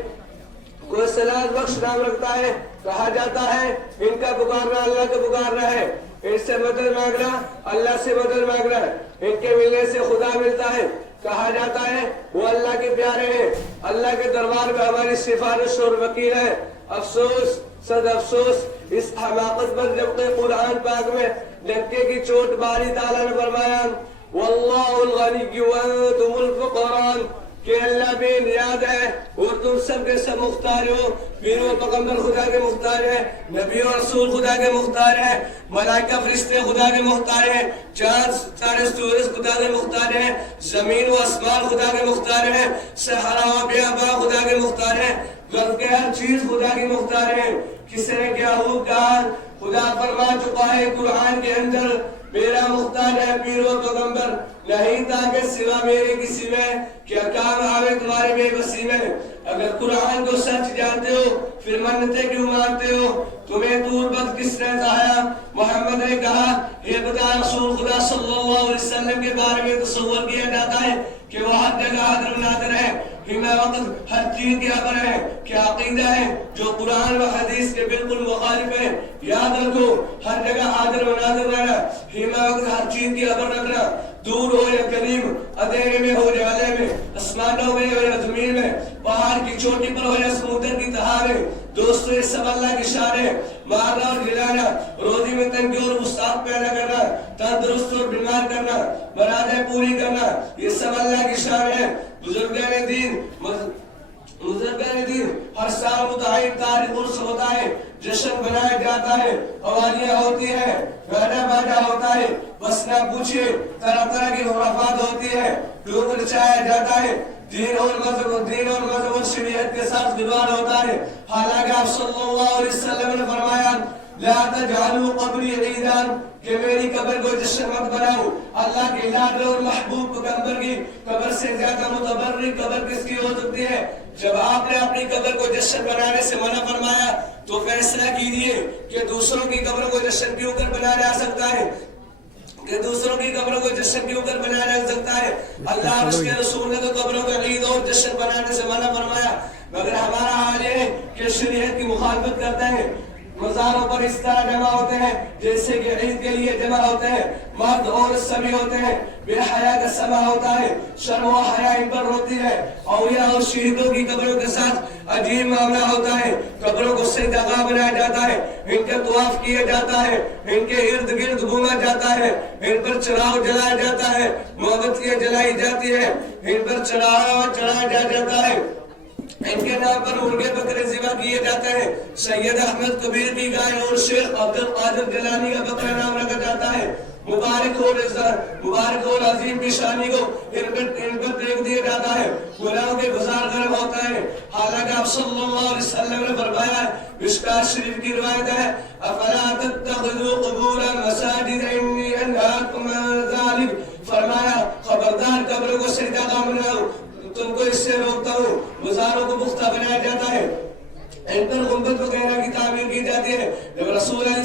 کوئی سلاد بخش نام رکھتا ہے۔ کہا جاتا ہے ان کا پکارنا اللہ کا پکارنا ہے، ان سے مدد مانگنا اللہ سے مدد مانگنا ہے، ان کے ملنے سے خدا ملتا ہے۔ کہا جاتا ہے وہ اللہ کے پیارے ہیں، اللہ کے دربار میں ہماری سفارش اور وکیل ہے۔ افسوس، صد افسوس اس حماقت پر، جبکہ قرآن پاک میں ڈنکے کی چوٹ باری تعالیٰ نے فرمایا واللہ الغنی وانتم الفقراء، کہ اللہ بے نیاز ہے اور تم سب کے سب مختار ہو۔ پیر و پیغمبر خدا کے مختار ہیں، نبی و رسول خدا کے مختار ہیں، ملائکہ فرشتے خدا کے مختار ہیں، چاند ستارے سورج خدا کے مختار ہیں، زمین و آسمان خدا کے مختار ہیں، صحرا و بیاباں خدا کے مختار ہیں، گرد کے ہر چیز خدا کی مختار ہے۔ کسی نے کیا ہو کہا، خدا فرما چکا ہے قرآن کے اندر میرا مختار ہے پیر و پیغمبر، نہیں تاکہ سوا میرے کسی میں کیا کام آوے تمہارے بے بسی میں۔ اگر قرآن کو سچ جانتے ہو پھر منتیں کیوں مانتے ہو؟ تمہیں دور بد کس نے چاہا؟ محمد نے کہا یہ بتا رسول خدا صلی اللہ علیہ وسلم کے بارے میں تصور کیا جاتا ہے کہ وہ ہر جگہ حاضر ناظر ہے، ہمہ وقت ہر چیز کی خبر ہے، کیا عقیدہ ہے جو قرآن و حدیث کے بالکل مخالف ہے۔ یاد رکھو ہر جگہ حاضر و ناظر رہنا، ہمہ وقت ہر چیز کی خبر رکھنا، دور ہو یا قریب، اندھیرے میں ہو یا اعلیٰ میں، آسمانوں میں ہو یا زمین میں، پہاڑ کی چوٹی پر ہو یا سمندر کی تہا میں، دوستو یہ سب اللہ کی شان ہے۔ مارنا اور گرانا، روزی میں تنگی اور وسعت پیدا کرنا، تندرست اور بیمار کرنا، مرادیں پوری کرنا، یہ سب اللہ کی شان ہے۔ بزرگان دین ہر سال متعین تاریخ عرس ہوتا ہے، جشن بنایا جاتا ہے، قوالیاں ہوتی ہیں، گانا باجا ہوتا ہے، بس نہ پوچھے طرح طرح کی خرافات ہوتی ہے، لوگ نچایا جاتا ہے، دین اور مذہب اور شریعت کے ساتھ غبار ہوتا ہے۔ حالانکہ آپ صلی اللہ علیہ وسلم نے فرمایا لا تجعلوا قبری عیدا، کہ میری قبر کو جشن مت بناؤ۔ اللہ کے لاڈلے اور محبوب پیغمبر کی قبر سے زیادہ متبرک قبر کس کی ہو سکتی ہے؟ جب آپ نے اپنی قبر کو جشن بنانے سے منع فرمایا تو فیصلہ کیجیے کہ دوسروں کی قبر کو جشن کیوں کر بنایا جا سکتا ہے، کہ دوسروں کی قبروں کو جشن کیوں کر بنایا جا سکتا ہے؟ اللہ اور اس کے رسول نے تو قبروں کو عید اور جشن بنانے سے منع فرمایا، مگر ہمارا حال یہ ہے کہ شریعت کی مخالفت کرتے ہیں، مزاروں پر اس طرح جمع ہوتے ہیں جیسے کہ عید کے لیے جمع ہوتے ہیں، مرد اور سبھی ہوتے ہیں، بے حیا کا سما ہوتا ہے، شرم و حیا ان پر ہوتی ہے، اولیاء اور شہیدوں کی قبروں کے ساتھ عجیب معاملہ ہوتا ہے، قبروں کو سجدہ بنایا جاتا ہے، ان کا طواف کیا جاتا ہے، ان کے ارد گرد گھوما جاتا ہے، ان پر چراغ جلایا جاتا ہے، مومبتیاں جلائی جاتی ہے، ان پر چڑھایا جاتا ہے، ان کے نام پر مرغے بکرے ذبح کیے جاتے ہیں، سید احمد کبیر کی گائے اور شیخ عبد القادر جیلانی کا بکرا نام رکھا جاتا ہے۔ مبارک اور عظیم پیشانی کو ان پر دیکھ دیا جاتا ہے، گناہوں کے بازار گرم ہوتا ہے۔ حالانکہ آپ صلی اللہ علیہ وسلم نے فرمایا ہے، مشکات شریف کی روایت ہے افلا تتخذوا قبور مساجد انی انہاکم عن ذلک، فرمایا خبردار قبروں کو سجدہ نہ بناؤ، تم کو اس سے روکتا ہوں۔ مزاروں کو پختہ بنایا جاتا ہے، ان پر گنبد وغیرہ کی تعمیر کی جاتی ہے، جب رسول علیہ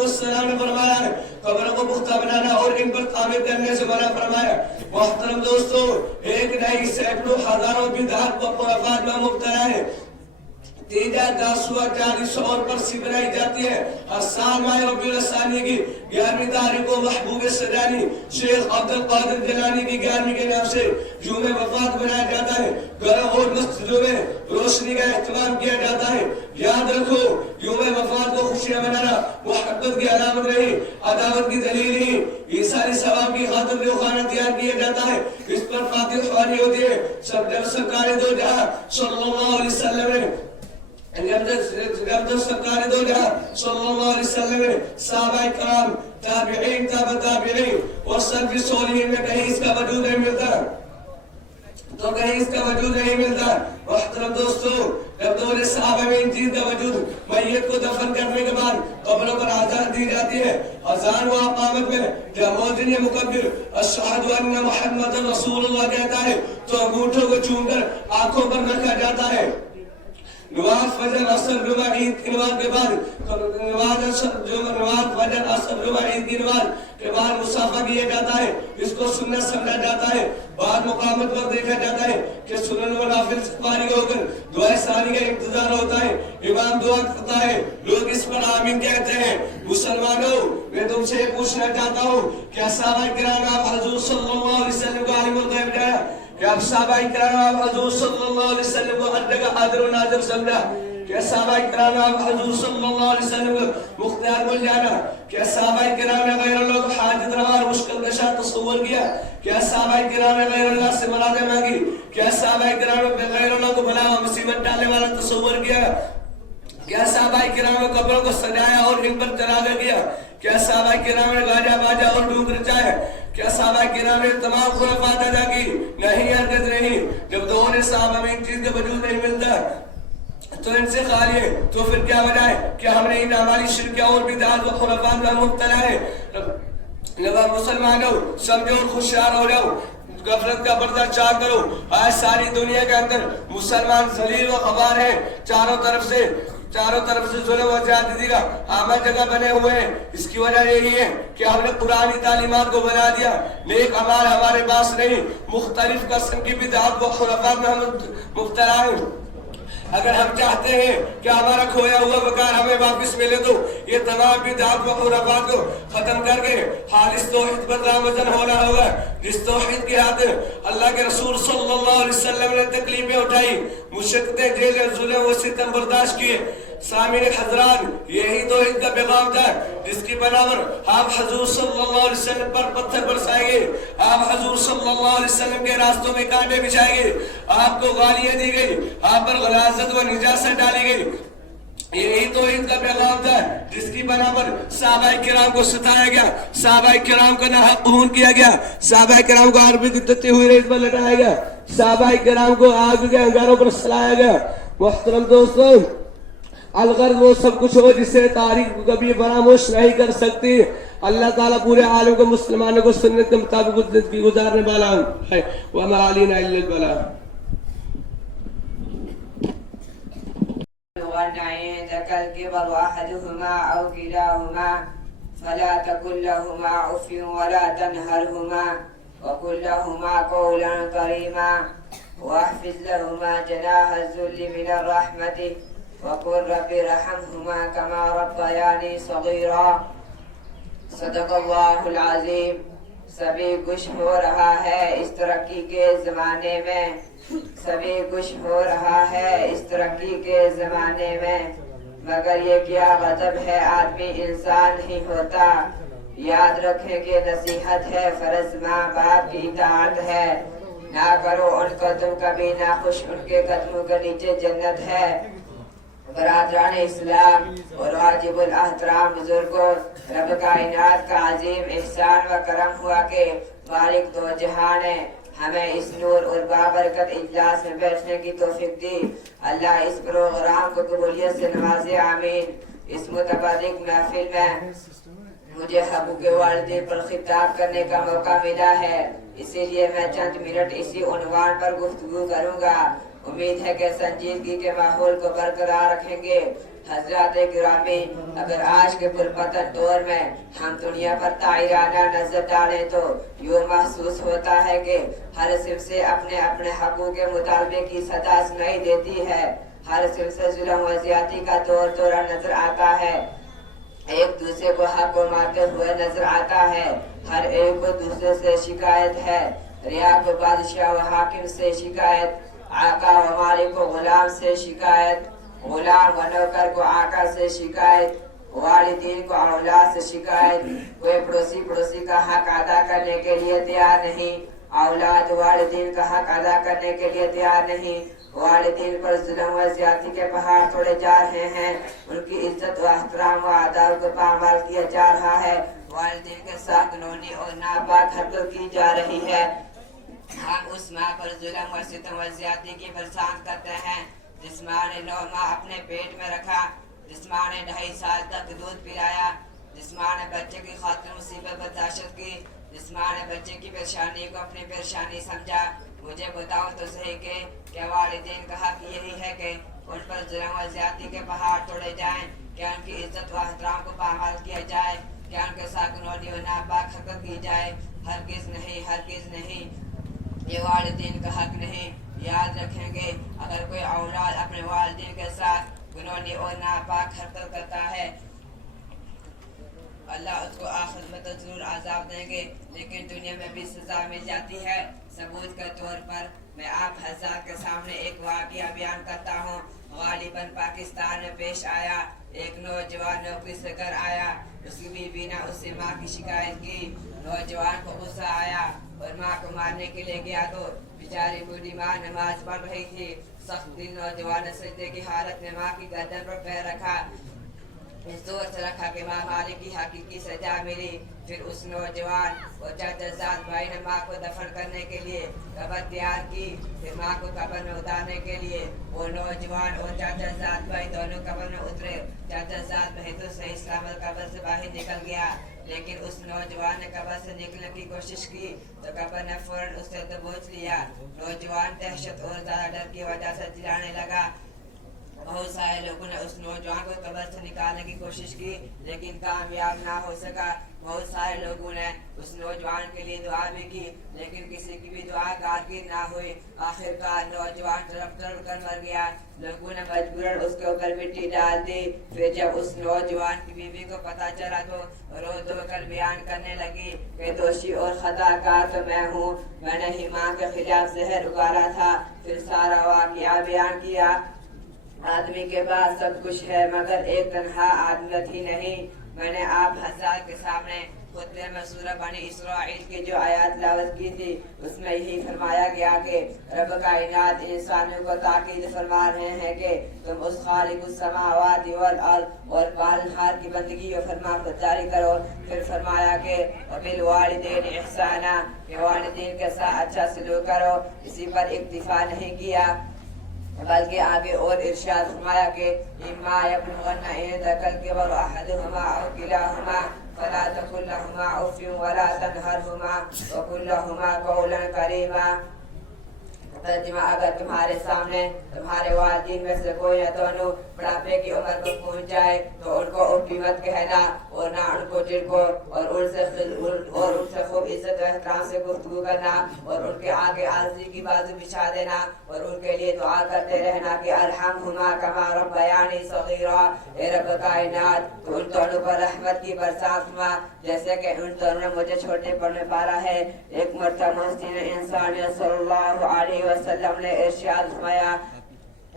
السلام نے فرمایا ہے قبروں کو پختہ بنانا اور ان پر تعمیر کرنے سے منع فرمایا۔ محترم دوستو، ایک نہیں سینکڑوں ہزاروں بدعات و خرافات میں مبتلا ہے، تیجا داسوا 40 اور برسی بنائی جاتی ہے۔ ہر سال ماہ ربیع الثانی کی 11ویں تاریخ کو محبوب سجانی شیخ عبد القادر جیلانی کی 11ویں کے نام سے یوم وفات بنایا جاتا ہے، گھروں اور مسجدوں میں روشنی کا اہتمام کیا جاتا ہے۔ یاد رکھو یوم وفات کو خوشیاں منانا محبت کی علامت نہیں، عداوت کی دلیل نہیں، عیسائی ثواب کی خاطر جو کھانا تیار کیا جاتا ہے اس پر فاتح خوانی ہوتی ہے۔ جب سرکار دو جہاں صلی اللہ علیہ وسلم نے سرکار دو جہاں صلی اللہ علیہ وسلم نے صحابہ کرام تابعین تابعین اور سلف صالحین میں کہیں اس کا وجود نہیں ملتا۔ تو کہیں اس کا وجود نہیں ملتا. محترم دوستو، جب دور صحابہ میں ان چیز کا وجود، میت کو دفن کرنے کے بعد قبروں پر آزان دی جاتی ہے، اذان و اقامت میں جب مؤذن یا مکبر اشہد ان محمد رسول اللہ کہتا ہے تو انگوٹھوں کو چوم کر آنکھوں پر رکھا جاتا ہے. نماز فجر عصر جمعہ عید کی نماز کے بعد نماز فجر عصر جمعہ عید کی نماز کے بعد مصافحہ کیا جاتا ہے. اس کو سنت سمجھا جاتا ہے. بعد مقامت پر دیکھا جاتا ہے کہ سنن و نافل سے فارغ ہو کر دعائے ثانی کا انتظار ہوتا ہے. امام دعا کرتا ہے، لوگ اس پر آمین کہتے ہیں. مسلمانوں، میں تم سے پوچھنا چاہتا ہوں کیا صحابہ کرام آپ حضور صلی اللہ علیہ وسلم کو عالم الغیب جایا؟ کہ اب صحابہ کرام حضور صلی اللہ علیہ وسلم کو ہر جگہ حاضر و ناظر سمجھا؟ کہ صحابہ کرام حضور صلی اللہ علیہ وسلم کو مختار مل جانا؟ کہ صحابہ کرام نے غیر اللہ کو حاجت روا اور مشکل کشا تصور کیا؟ کیا صحابہ کرام نے غیر اللہ سے مرادیں مانگی؟ کیا صحابہ کرام نے غیر اللہ کو بلا و مصیبت ڈالنے والا تصور کیا؟ کیا صحابہ کرام نے قبروں کو سجایا اور ان پر چراغاں کیا؟ کیا صحابہ کرام نے گاجا باجا اور ڈوب رچائے؟ کیا صحابہ کرام نے تمام خرافات ادا کی؟ نہیں، ہرگز نہیں. جب دور صحابہ میں ان چیز کا وجود نہیں ملتا تو ان سے خالی ہے، تو پھر کیا وجہ ہے کہ ہم نے ان ہماری شرکیاں اور بدعات و خرافات میں مبتلا ہے؟ لوگ مسلمانوں سمجھو اور خوشحال ہو جاؤ، غفلت کا پردہ چاک کرو. آج ساری دنیا کے اندر مسلمان ذلیل و خوار ہیں. چاروں طرف سے ظلم و زیادتی کا عامہ جگہ بنے ہوئے ہیں. اس کی وجہ یہی ہے کہ ہم نے قرآنی تعلیمات کو بنا دیا، نیک اعمال ہمارے پاس نہیں، مختلف قسم کی بدعات و خرافات میں ہم مبتلا ہیں. اگر ہم چاہتے ہیں کہ ہمارا کھویا ہوا وقار ہمیں واپس ملے تو یہ تمام بدعات و خرافات کو ختم کر کے خالص توحید پر گامزن ہونا ہوگا، جس توحید کی خاطر اللہ کے رسول صلی اللہ علیہ وسلم نے تکلیفیں اٹھائی، مشقتیں، جیلیں، ظلم و ستم برداشت کیے. سامعین حضرات، یہی توحید کا پیغام تھا جس کی بنا پر آپ حضور صلی اللہ علیہ وسلم پر پتھر برسائے گئے، آپ حضور صلی اللہ علیہ وسلم کے راستوں میں کانٹے بچھائے گئے، آپ کو گالیاں دی گئی، آپ پر غلاظت و نجاست ڈالی گئی. یہی توحید کا پیغام تھا جس کی بنا پر صحابہ کرام کو ستایا گیا، صحابہ کرام کو ناحق خون کیا گیا، صحابہ کرام کو عربی کی تتی ہوئی ریت پر لٹایا گیا، صحابہ کرام کو آگ کے انگاروں پر سلایا گیا. محترم دوستوں، الغرض وہ سب کچھ ہو جسے تاریخ کبھی فراموش نہیں کر سکتی. اللہ تعالیٰ پورے عالم کو مسلمانوں کو سنت کے مطابق زندگی گزارنے والا ہے. وما علینا الا البلاغ. عندك الكبر أحدهما أو كلاهما فلا تقل لهما أف ولا تنهرهما وقل لهما قولا كريما واحفظ لهما جناح الذل من الرحمة وقل رب ارحمهما كما ربياني صغيرا. صدق اللہ العظیم. سبھی کچھ ہو رہا ہے اس ترقی کے زمانے میں، سبھی کچھ ہو رہا ہے اس ترقی کے زمانے میں، مگر یہ کیا غضب ہے آدمی انسان ہی ہوتا. یاد رکھیں کہ نصیحت ہے فرض، ماں باپ کی اطاعت ہے، نہ کرو ان کو تم کبھی نہ خوش، ان کے قدموں کے نیچے جنت ہے. برادران اسلام اور واجب الاحترام بزرگوں، رب کائنات کا عظیم احسان و کرم ہوا کہ مالک دو جہان ہے، ہمیں اس نور اور بابرکت اجلاس میں بیٹھنے کی توفیق دی. اللہ اس پروگرام کو قبولیت سے نوازے، آمین. اس متبادل محفل میں مجھے حقوق والدین پر خطاب کرنے کا موقع ملا ہے، اسی لیے میں چند منٹ اسی عنوان پر گفتگو کروں گا. امید ہے کہ سنجیدگی کے ماحول کو برقرار رکھیں گے. حضرات گرامی، اگر آج کے پرپتن دور میں ہم دنیا پر طائرانہ نظر ڈالیں تو یوں محسوس ہوتا ہے کہ ہر صنف سے اپنے اپنے حقوق کے مطالبے کی صدا سنائی دیتی ہے، ہر صنف سے ظلم و زیادتی کا دورہ نظر آتا ہے، ایک دوسرے کو حق کو مارتے ہوئے نظر آتا ہے، ہر ایک کو دوسرے سے شکایت ہے، ریا کو بادشاہ و حاکم سے شکایت، آقا و مالک کو غلام سے شکایت، غلام و نوکر کو آقا سے شکایت، والدین کو اولاد سے شکایت. کوئی پڑوسی کا حق ادا کرنے کے لیے تیار نہیں، اولاد والدین کا حق ادا کرنے کے لیے تیار نہیں. والدین پر ظلم و زیادتی کے پہاڑ توڑے جا رہے ہیں، ان کی عزت و احترام و آداب کو پامال کیا جا رہا ہے، والدین کے ساتھ گنونی اور ناپاک حرکت کی جا رہی ہے. ہم اس ماں پر ظلم اور ستم و زیادتی کی برسات کرتے ہیں جس ماں نے 9 ماہ اپنے پیٹ میں رکھا، جس ماں نے 2.5 سال تک دودھ پلایا، جس ماں نے بچے کی خاطر مصیبت برداشت کی، جس ماں نے بچے کی پریشانی کو اپنی پریشانی سمجھا، مجھے بتاؤ تو صحیح کہ کیا والدین کا حق یہی ہے کہ ان پر ظلم و زیادتی کے پہاڑ توڑے جائیں؟ کیا ان کی عزت و احترام کو پامال کیا جائے؟ کیا ان کے ساتھ گنولی و ناپاک حرکت کی جائے؟ ہرگز نہیں، ہرگز نہیں، یہ والدین کا حق نہیں۔ یاد رکھیں گے اگر کوئی اولاد اپنے والدین کے ساتھ گنولی اور ناپاک حرکت کرتا ہے اللہ اس کو آخرت میں تو ضرور عذاب دیں گے، لیکن دنیا میں بھی سزا مل جاتی ہے۔ ثبوت کے طور پر میں آپ حضرات کے سامنے ایک واقعہ بیان کرتا ہوں۔ غالباً پاکستان میں پیش آیا، ایک نوجوان نوکری سے گھر آیا، اس کی بیوی نے اس سے ماں کی شکایت کی، نوجوان کو غصہ آیا اور ماں کو مارنے کے لیے گیا تو بیچاری بوڑھی ماں نماز پڑھ رہی تھی۔ سخت دل نوجوان نے سجدے کی حالت میں ماں کی گردن پر پیر رکھا، اس زور سے رکھا کہ ماں مالک کی حقیقی سزا ملی۔ پھر اس نوجوان اور چاچا زاد بھائی نے ماں کو دفن کرنے کے لیے قبر تیار کی۔ پھر ماں کو قبر میں اتارنے کے لیے وہ نوجوان اور چاچا زاد بھائی دونوں قبر میں اترے۔ چاچا زاد بھائی تو صحیح سلامت قبر سے باہر نکل گیا، لیکن اس نوجوان نے قبر سے نکلنے کی کوشش کی تو قبر نے فوراً اس سے دبوچ لیا۔ نوجوان دہشت اور زیادہ ڈر کی وجہ سے چلانے لگا۔ بہت سارے لوگوں نے اس نوجوان کو قبر سے نکالنے کی کوشش کی لیکن کامیاب نہ ہو سکا۔ بہت سارے لوگوں نے اس نوجوان کے لیے دعا بھی کی لیکن کسی کی بھی دعا کارگر نہ ہوئی۔ آخرکار نوجوان تڑپ تڑپ کر مر گیا۔ لوگوں نے مجبوراً اس کے اوپر مٹی ڈال دی۔ پھر جب اس نوجوان کی بیوی کو پتہ چلا تو رو دو کر بیان کرنے لگی کہ دوشی اور خطا کار تو میں ہوں، میں نے ہی ماں کے خلاف زہر اگالا تھا۔ پھر سارا واقعہ بیان کیا۔ آدمی کے پاس سب کچھ ہے مگر ایک تنہا عادت ہی نہیں۔ میں نے آپ حضرات کے سامنے خطبے میں سورہ بنی اسرائیل کی جو آیات تلاوت کی تھی اس میں یہی فرمایا گیا کہ رب کائنات انسانوں کو تاکید فرما رہے ہیں کہ تم اس خالق السماوات والارض اور پالنہار کی بندگی و فرما برداری کرو۔ پھر فرمایا کہ وبالوالدین احسانا، کہ والدین کے ساتھ اچھا سلوک کرو۔ اسی پر اکتفا نہیں کیا بلکہ آگے اور ارشاد فرمایا کہ اما یبلغن عندک الکبر احدهما او کلاهما فلا تقل لهما اف ولا تنهرهما وقل لهما قولا کریما۔ ترجمہ اگر تمہارے سامنے تمہارے والدین میں سے کوئی یا دونوں بڑھاپے کی عمر کو پہنچ جائے تو ان کو اف مت کہنا اور نہ ان کو جھڑکو اور ان سے خوب عزت و احترام سے گفتگو کرنا اور ان کے آگے عاجزی کی بازو بچھا دینا اور ان کے لیے دعا کرتے رہنا کہ ارحمہما کما ربیانی صغیرا، اے رب کائنات تو ان دونوں پر رحمت کی برسات ہوا جیسے کہ ان دونوں نے مجھے چھوٹے پڑنے پالا ہے۔ ایک مرتبہ محسن انسانیت صلی اللہ علیہ وسلم نے ارشاد فرمایا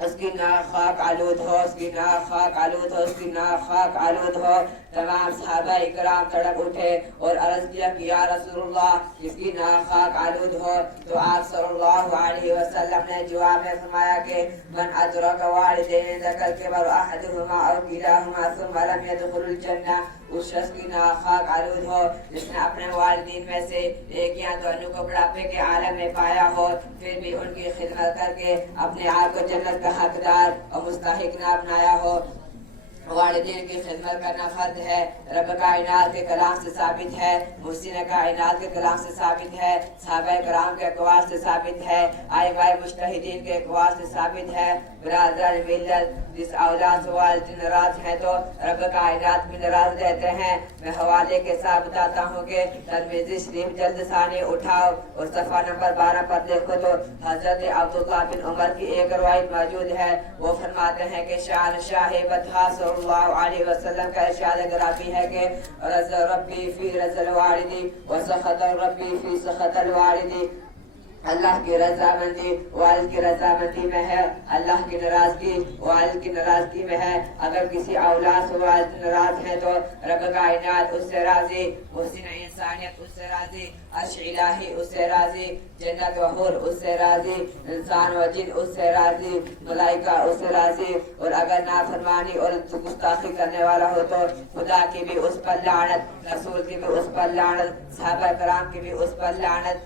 اس کی ناک خاک آلود ہو، اس کی ناک خاک آلود ہو، اس کی ناک خاک آلود ہو۔ تمام صحابہ اکرام تڑپ اٹھے اور عرض کیا کہ یا رسول اللہ اس کی ناک خاک آلود ہو، تو آپ صلی اللہ علیہ وسلم نے جواب میں فرمایا کہ من ادرک والدین ذکر الکبر احدهما او کلاهما ثم لم يدخل الجنہ، اس شخص کی ناک خاک آلود ہو جس نے اپنے والدین میں سے ایک یا دونوں کو بڑھاپے کے عالم میں پایا ہو پھر بھی ان کی خدمت کر کے اپنے آپ کو جنت کا حقدار اور مستحق نہ بنایا ہو۔ والدین کی خدمت کرنا فرض ہے، رب کائنات کے کلام سے ثابت ہے، محسن کائنات کے کلام سے ثابت ہے، صحابہ کرام کے اقوال سے ثابت ہے، ائمہ مجتہدین کے اقوال سے ثابت ہے۔ برادران ملت جس اولاد سے والدین ناراض ہیں تو رب کائنات بھی ناراض رہتے ہیں۔ میں حوالے کے ساتھ بتاتا ہوں کہ ترمذی شریف جلد ثانی اٹھاؤ اور صفحہ نمبر 12 پر دیکھو تو حضرت عبداللہ بن عمر کی ایک روایت موجود ہے۔ وہ فرماتے ہیں کہ شان شاہ بطحہ صلی اللہ علیہ وسلم کا ارشاد گرامی ہے کہ رضا ربی فی رضا الوالدی وسخط ربی فی سخط الوالدی، اللہ کی رضامندی والد کی رضامندی میں ہے، اللہ کی ناراضگی والد کی ناراضگی میں ہے۔ اگر کسی اولاد سے والد ناراض ہے تو رب کائنات اس سے راضی، محسن انسانیت اس سے راضی، عرش الہی اس سے راضی، جنت و حور اس سے راضی، انسان و جن اس سے راضی، ملائکہ اس سے راضی، اور اگر نافرمانی اور گستاخی کرنے والا ہو تو خدا کی بھی اس پر لعنت، رسول کی بھی اس پر لعنت، صحابہ کرام کی بھی اس پر لعنت۔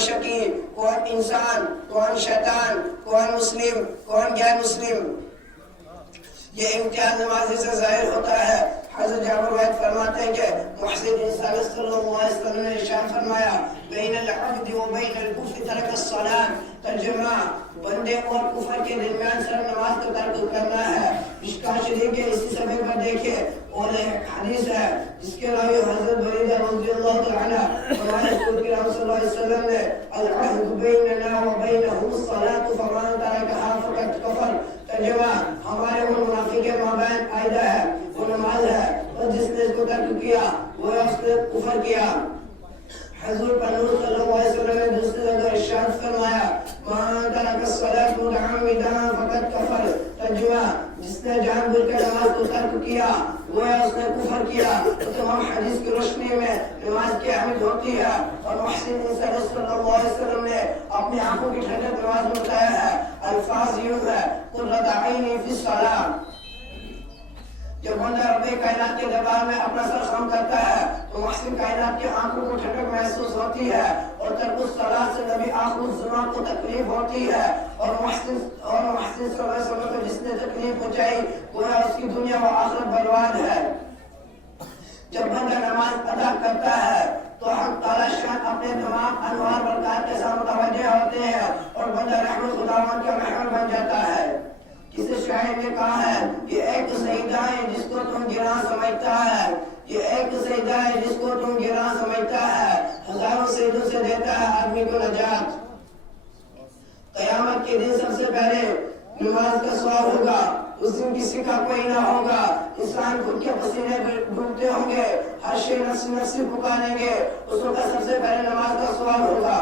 شقی، کون انسان، کون شیطان، کون مسلم، کون غیر مسلم، یہ امتیاز نمازی سے ظاہر ہوتا ہے۔ حضرت جابر روایت فرماتے ہیں کہ محسن انسان صلی اللہ علیہ وسلم نے ارشاد فرمایا بین العبد و بین الکفر ترک الصلاۃ، ترجمہ بندے اور کفر کے درمیان صرف نماز کا ترک کرنا ہے۔ مشکاۃ شریف کے اسی صفحے پر دیکھیں اور ایک حدیث ہے جس کے راوی حضرت بریدہ رضی اللہ تعالی عنہ فرمایا رسول کریم صلی اللہ علیہ وسلم نے العہد بیننا و بینہم الصلاۃ فمن ترکہا فقد کفر، ترجمہ ہمارے اور منافق کے مابین قاعدہ ہے وہ نماز ہے اور جس نے اس کو ترک کیا وہ اس نے کفر کیا۔ حضور پنور صلی اللہ علیہ وسلم نے دوسری جگہ ارشاد فرمایا من ترک الصلاۃ متعمدا فقد کفر، ترجمہ جس نے جان بوجھ کر نماز کو ترک کیا وہ اس نے کفر کیا۔ تو تمام حدیث کی روشنی میں نماز کی اہمیت ہوتی ہے اور محسن انسان صلی اللہ علیہ وسلم نے اپنی آنکھوں کی ٹھنڈک نماز میں بتایا ہے۔ الفاظ یوں ہے قرۃ عینی فی الصلاۃ، جب بندہ رب کائنات کے دربار میں اپنا سر خم کرتا ہے تو محسن کائنات کی آنکھوں کو ٹھنڈک محسوس ہوتی ہے، اور ترک الصلاۃ سے نبی آخر الزمان کو تکلیف ہوتی ہے، اور محسن صلی اللہ علیہ وسلم کو جس نے تکلیف پہنچائی گویا اس کی دنیا و آخرت برباد ہے۔ جب بندہ نماز ادا کرتا ہے تو حق تعالی شان اپنے تمام انوار برکات کے ساتھ متوجہ ہوتے ہیں اور بندہ رحمت خداوند کا محور بن جاتا ہے۔ کسی شاعر نے کہا ہے یہ ایک سجدہ ہے جس کو تم گراں سمجھتا ہے، یہ ایک سجدہ ہے جس کو تم گراں سمجھتا ہے، ہزاروں سجدوں سے دیتا ہے آدمی کو نجات۔ قیامت کے دن سب سے پہلے نماز کا سوال ہوگا، اس دن کسی کا کوئی نہ ہوگا، انسان خود کے پسینے ڈوبتے ہوں گے، ہر شے نفسی نفسی پکاریں گے، اس وقت سب سے پہلے نماز کا سوال ہوگا۔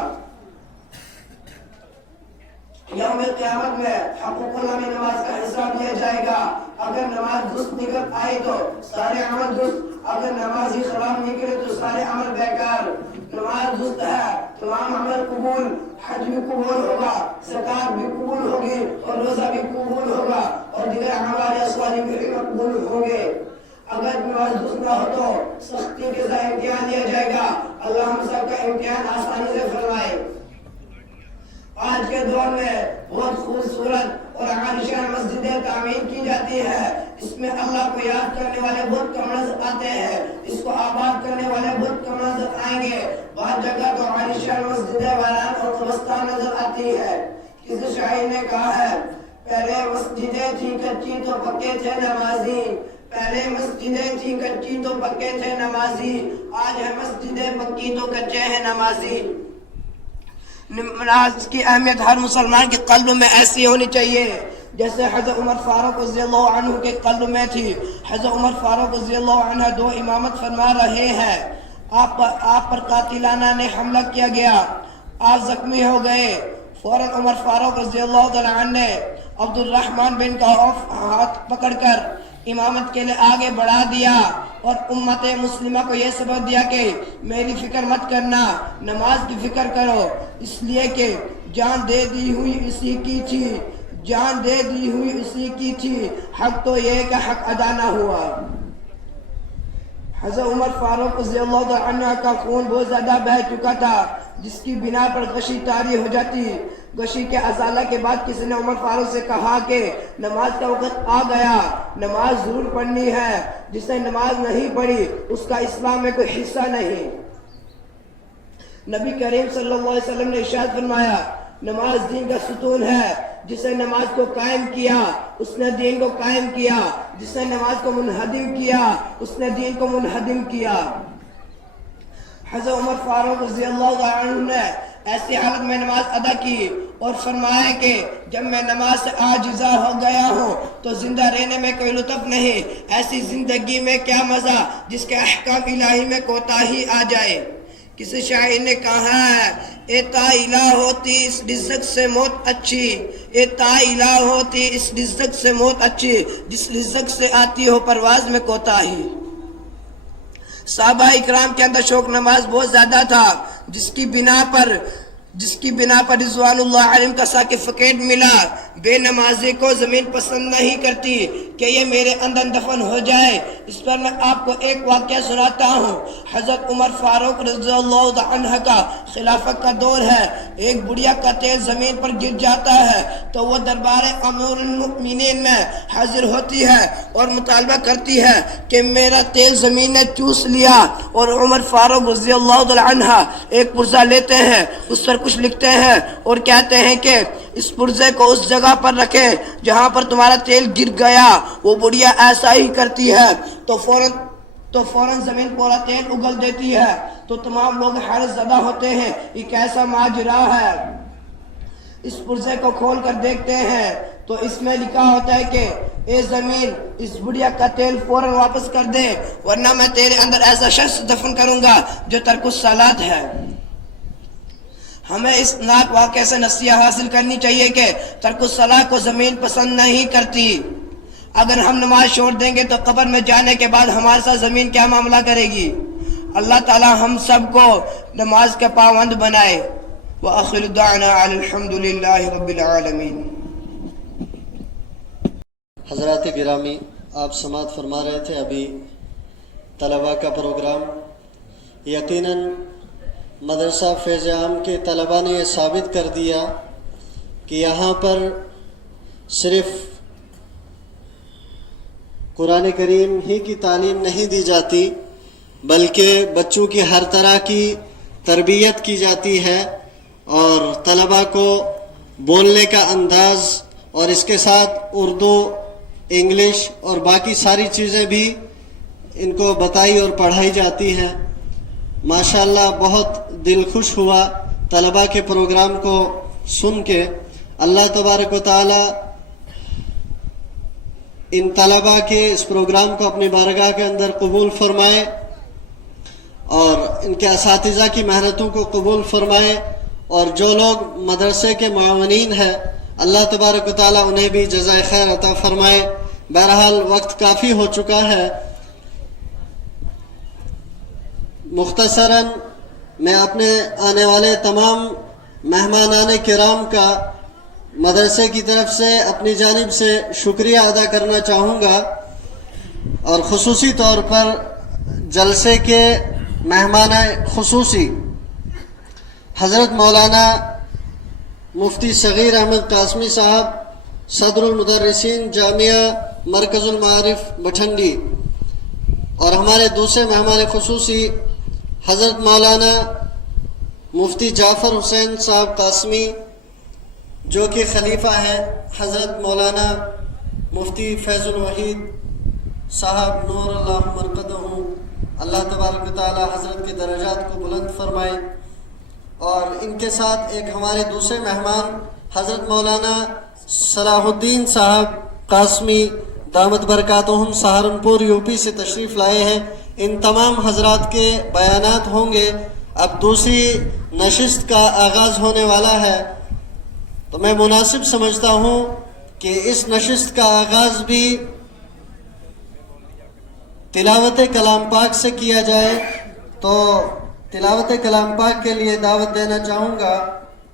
یوم قیامت میں حقوق اللہ میں نماز کا حساب لیا جائے گا۔ اگر نماز درست نکل آئی تو سارے عمل درست، اگر نماز ہی خراب نکلے تو سارے عمل بیکار۔ نماز درست ہے تمام عمل قبول، حج بھی قبول ہوگا، زکات بھی قبول ہوگی اور روزہ بھی قبول ہوگا اور دیگر اعمال صالحہ بھی مقبول ہوں گے۔ اگر نماز درست نہ ہو تو سختی کے ساتھ امتحان لیا جائے گا۔ اللہ ہم سب کا امتحان آسانی سے فرمائے۔ آج کے دور میں بہت خوبصورت اور عالیشان مسجدیں تعمیر کی جاتی ہے، اس میں اللہ کو یاد کرنے والے بت کم نظر آتے ہیں، اس کو آباد کرنے والے بت کم نظر آئیں گے۔ بعض جگہ تو عالیشان مسجدیں ویران اور قبرستان نظر آتی ہے۔ کسی شاعر نے کہا ہے پہلے مسجدیں تھیں کچی تو پکے تھے نمازی، پہلے مسجدیں تھیں کچی تو پکے تھے نمازی، آج ہے مسجدیں پکی تو کچے ہیں نمازی۔ نماز کی اہمیت ہر مسلمان کے قلب میں ایسی ہونی چاہیے جیسے حضرت عمر فاروق رضی اللہ عنہ کے قلب میں تھی۔ حضرت عمر فاروق رضی اللہ عنہ دو امامت فرما رہے ہیں، آپ پر قاتلانہ نے حملہ کیا گیا، آپ زخمی ہو گئے، فوراً عمر فاروق رضی اللہ عنہ نے عبد الرحمن بن عوف ہاتھ پکڑ کر امامت کے لیے آگے بڑھا دیا اور امت مسلمہ کو یہ سبق دیا کہ میری فکر مت کرنا، نماز کی فکر کرو، اس لیے کہ جان دے دی ہوئی اسی کی تھی، جان دے دی ہوئی اسی کی تھی، حق تو یہ کہ حق ادا نہ ہوا۔ حضرت عمر فاروق رضی اللہ عنہ کا خون بہت زیادہ بہہ چکا تھا جس کی بنا پر غشی طاری ہو جاتی۔ غشی کے ازالہ کے بعد کسی نے عمر فاروق سے کہا کہ نماز کا وقت آ گیا، نماز ضرور پڑھنی ہے، جس نے نماز نہیں پڑھی اس کا اسلام میں کوئی حصہ نہیں۔ نبی کریم صلی اللہ علیہ وسلم نے ارشاد فرمایا نماز دین کا ستون ہے، جس نے نماز کو قائم کیا اس نے دین کو قائم کیا، جس نے نماز کو منہدم کیا اس نے دین کو منہدم کیا۔ حضرت عمر فاروق رضی اللہ عنہ نے ایسی حالت میں نماز ادا کی اور فرمایا کہ جب میں نماز سے عاجزہ ہو گیا ہوں تو زندہ رہنے میں کوئی لطف نہیں، ایسی زندگی میں کیا مزہ جس کے احکام الہی میں کوتاہی آ جائے۔ کسی شاعر نے کہا ہے اے طائلہ ہوتی اس رزق سے موت اچھی، اے طائلہ ہوتی اس رزق سے موت اچھی، جس رزق سے آتی ہو پرواز میں کوتاہی۔ صحابہ اکرام کے اندر شوق نماز بہت زیادہ تھا، جس کی بنا پر رضوان اللہ علیہم کا سرٹیفکیٹ ملا۔ بے نمازی کو زمین پسند نہیں کرتی کہ یہ میرے اندر دفن ہو جائے، اس پر میں آپ کو ایک واقعہ سناتا ہوں. حضرت عمر فاروق رضی اللہ عنہ کا خلافت کا دور ہے. ایک بڑھیا کا تیل زمین پر گر جاتا ہے تو وہ دربار امیر المؤمنین میں حاضر ہوتی ہے اور مطالبہ کرتی ہے کہ میرا تیل زمین نے چوس لیا. اور عمر فاروق رضی اللہ عنہ ایک پرزہ لیتے ہیں, اس پر کچھ لکھتے ہیں اور کہتے ہیں کہ اس پرزے کو اس جگہ پر رکھے جہاں پر تمہارا تیل گر گیا. وہ بڑھیا ایسا ہی کرتی ہے تو فوراً زمین پورا تیل اگل دیتی ہے. تو تمام لوگ حیرت زدہ ہوتے ہیں, یہ کیسا ماجرا ہے. اس پرزے کو کھول کر دیکھتے ہیں تو اس میں لکھا ہوتا ہے کہ اے زمین, اس بڑھیا کا تیل فوراً واپس کر دے ورنہ میں تیرے اندر ایسا شخص دفن کروں گا جو ترک الصلاۃ ہے. ہمیں اس ناک واقعے سے نصیحت حاصل کرنی چاہیے کہ ترک الصلاۃ کو زمین پسند نہیں کرتی. اگر ہم نماز چھوڑ دیں گے تو قبر میں جانے کے بعد ہمارے ساتھ زمین کیا معاملہ کرے گی. اللہ تعالی ہم سب کو نماز کے پابند بنائے. وآخر دعوانا الحمد للہ رب العالمین. حضرات گرامی, آپ سماعت فرما رہے تھے ابھی طلباء کا پروگرام. یقیناً مدرسہ فیض عام کے طلباء نے یہ ثابت کر دیا کہ یہاں پر صرف قرآن کریم ہی کی تعلیم نہیں دی جاتی بلکہ بچوں کی ہر طرح کی تربیت کی جاتی ہے, اور طلباء کو بولنے کا انداز اور اس کے ساتھ اردو, انگلش اور باقی ساری چیزیں بھی ان کو بتائی اور پڑھائی جاتی ہیں. ماشاءاللہ بہت دل خوش ہوا طلباء کے پروگرام کو سن کے. اللہ تبارک و تعالی ان طلباء کے اس پروگرام کو اپنی بارگاہ کے اندر قبول فرمائے اور ان کے اساتذہ کی محنتوں کو قبول فرمائے, اور جو لوگ مدرسے کے معاونین ہیں اللہ تبارک و تعالی انہیں بھی جزائے خیر عطا فرمائے. بہرحال وقت کافی ہو چکا ہے. مختصراً میں اپنے آنے والے تمام مہمانان کرام کا مدرسے کی طرف سے اپنی جانب سے شکریہ ادا کرنا چاہوں گا, اور خصوصی طور پر جلسے کے مہمان خصوصی حضرت مولانا مفتی صغیر احمد قاسمی صاحب, صدر المدرسین جامعہ مرکز المعارف بٹھنڈی, اور ہمارے دوسرے مہمان خصوصی حضرت مولانا مفتی جعفر حسین صاحب قاسمی جو کہ خلیفہ ہیں حضرت مولانا مفتی فیض الوحید صاحب نور اللہ مرقدہ. اللہ تبارک و تعالی حضرت کے درجات کو بلند فرمائے. اور ان کے ساتھ ایک ہمارے دوسرے مہمان حضرت مولانا صلاح الدین صاحب قاسمی دامت برکاتہم سہارنپور یو پی سے تشریف لائے ہیں. ان تمام حضرات کے بیانات ہوں گے. اب دوسری نشست کا آغاز ہونے والا ہے, تو میں مناسب سمجھتا ہوں کہ اس نشست کا آغاز بھی تلاوت کلام پاک سے کیا جائے. تو تلاوت کلام پاک کے لیے دعوت دینا چاہوں گا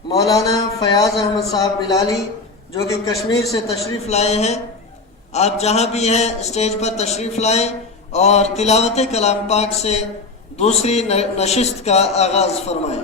مولانا فیاض احمد صاحب بلالی جو کہ کشمیر سے تشریف لائے ہیں. آپ جہاں بھی ہیں اسٹیج پر تشریف لائیں اور تلاوت کلام پاک سے دوسری نشست کا آغاز فرمائیں.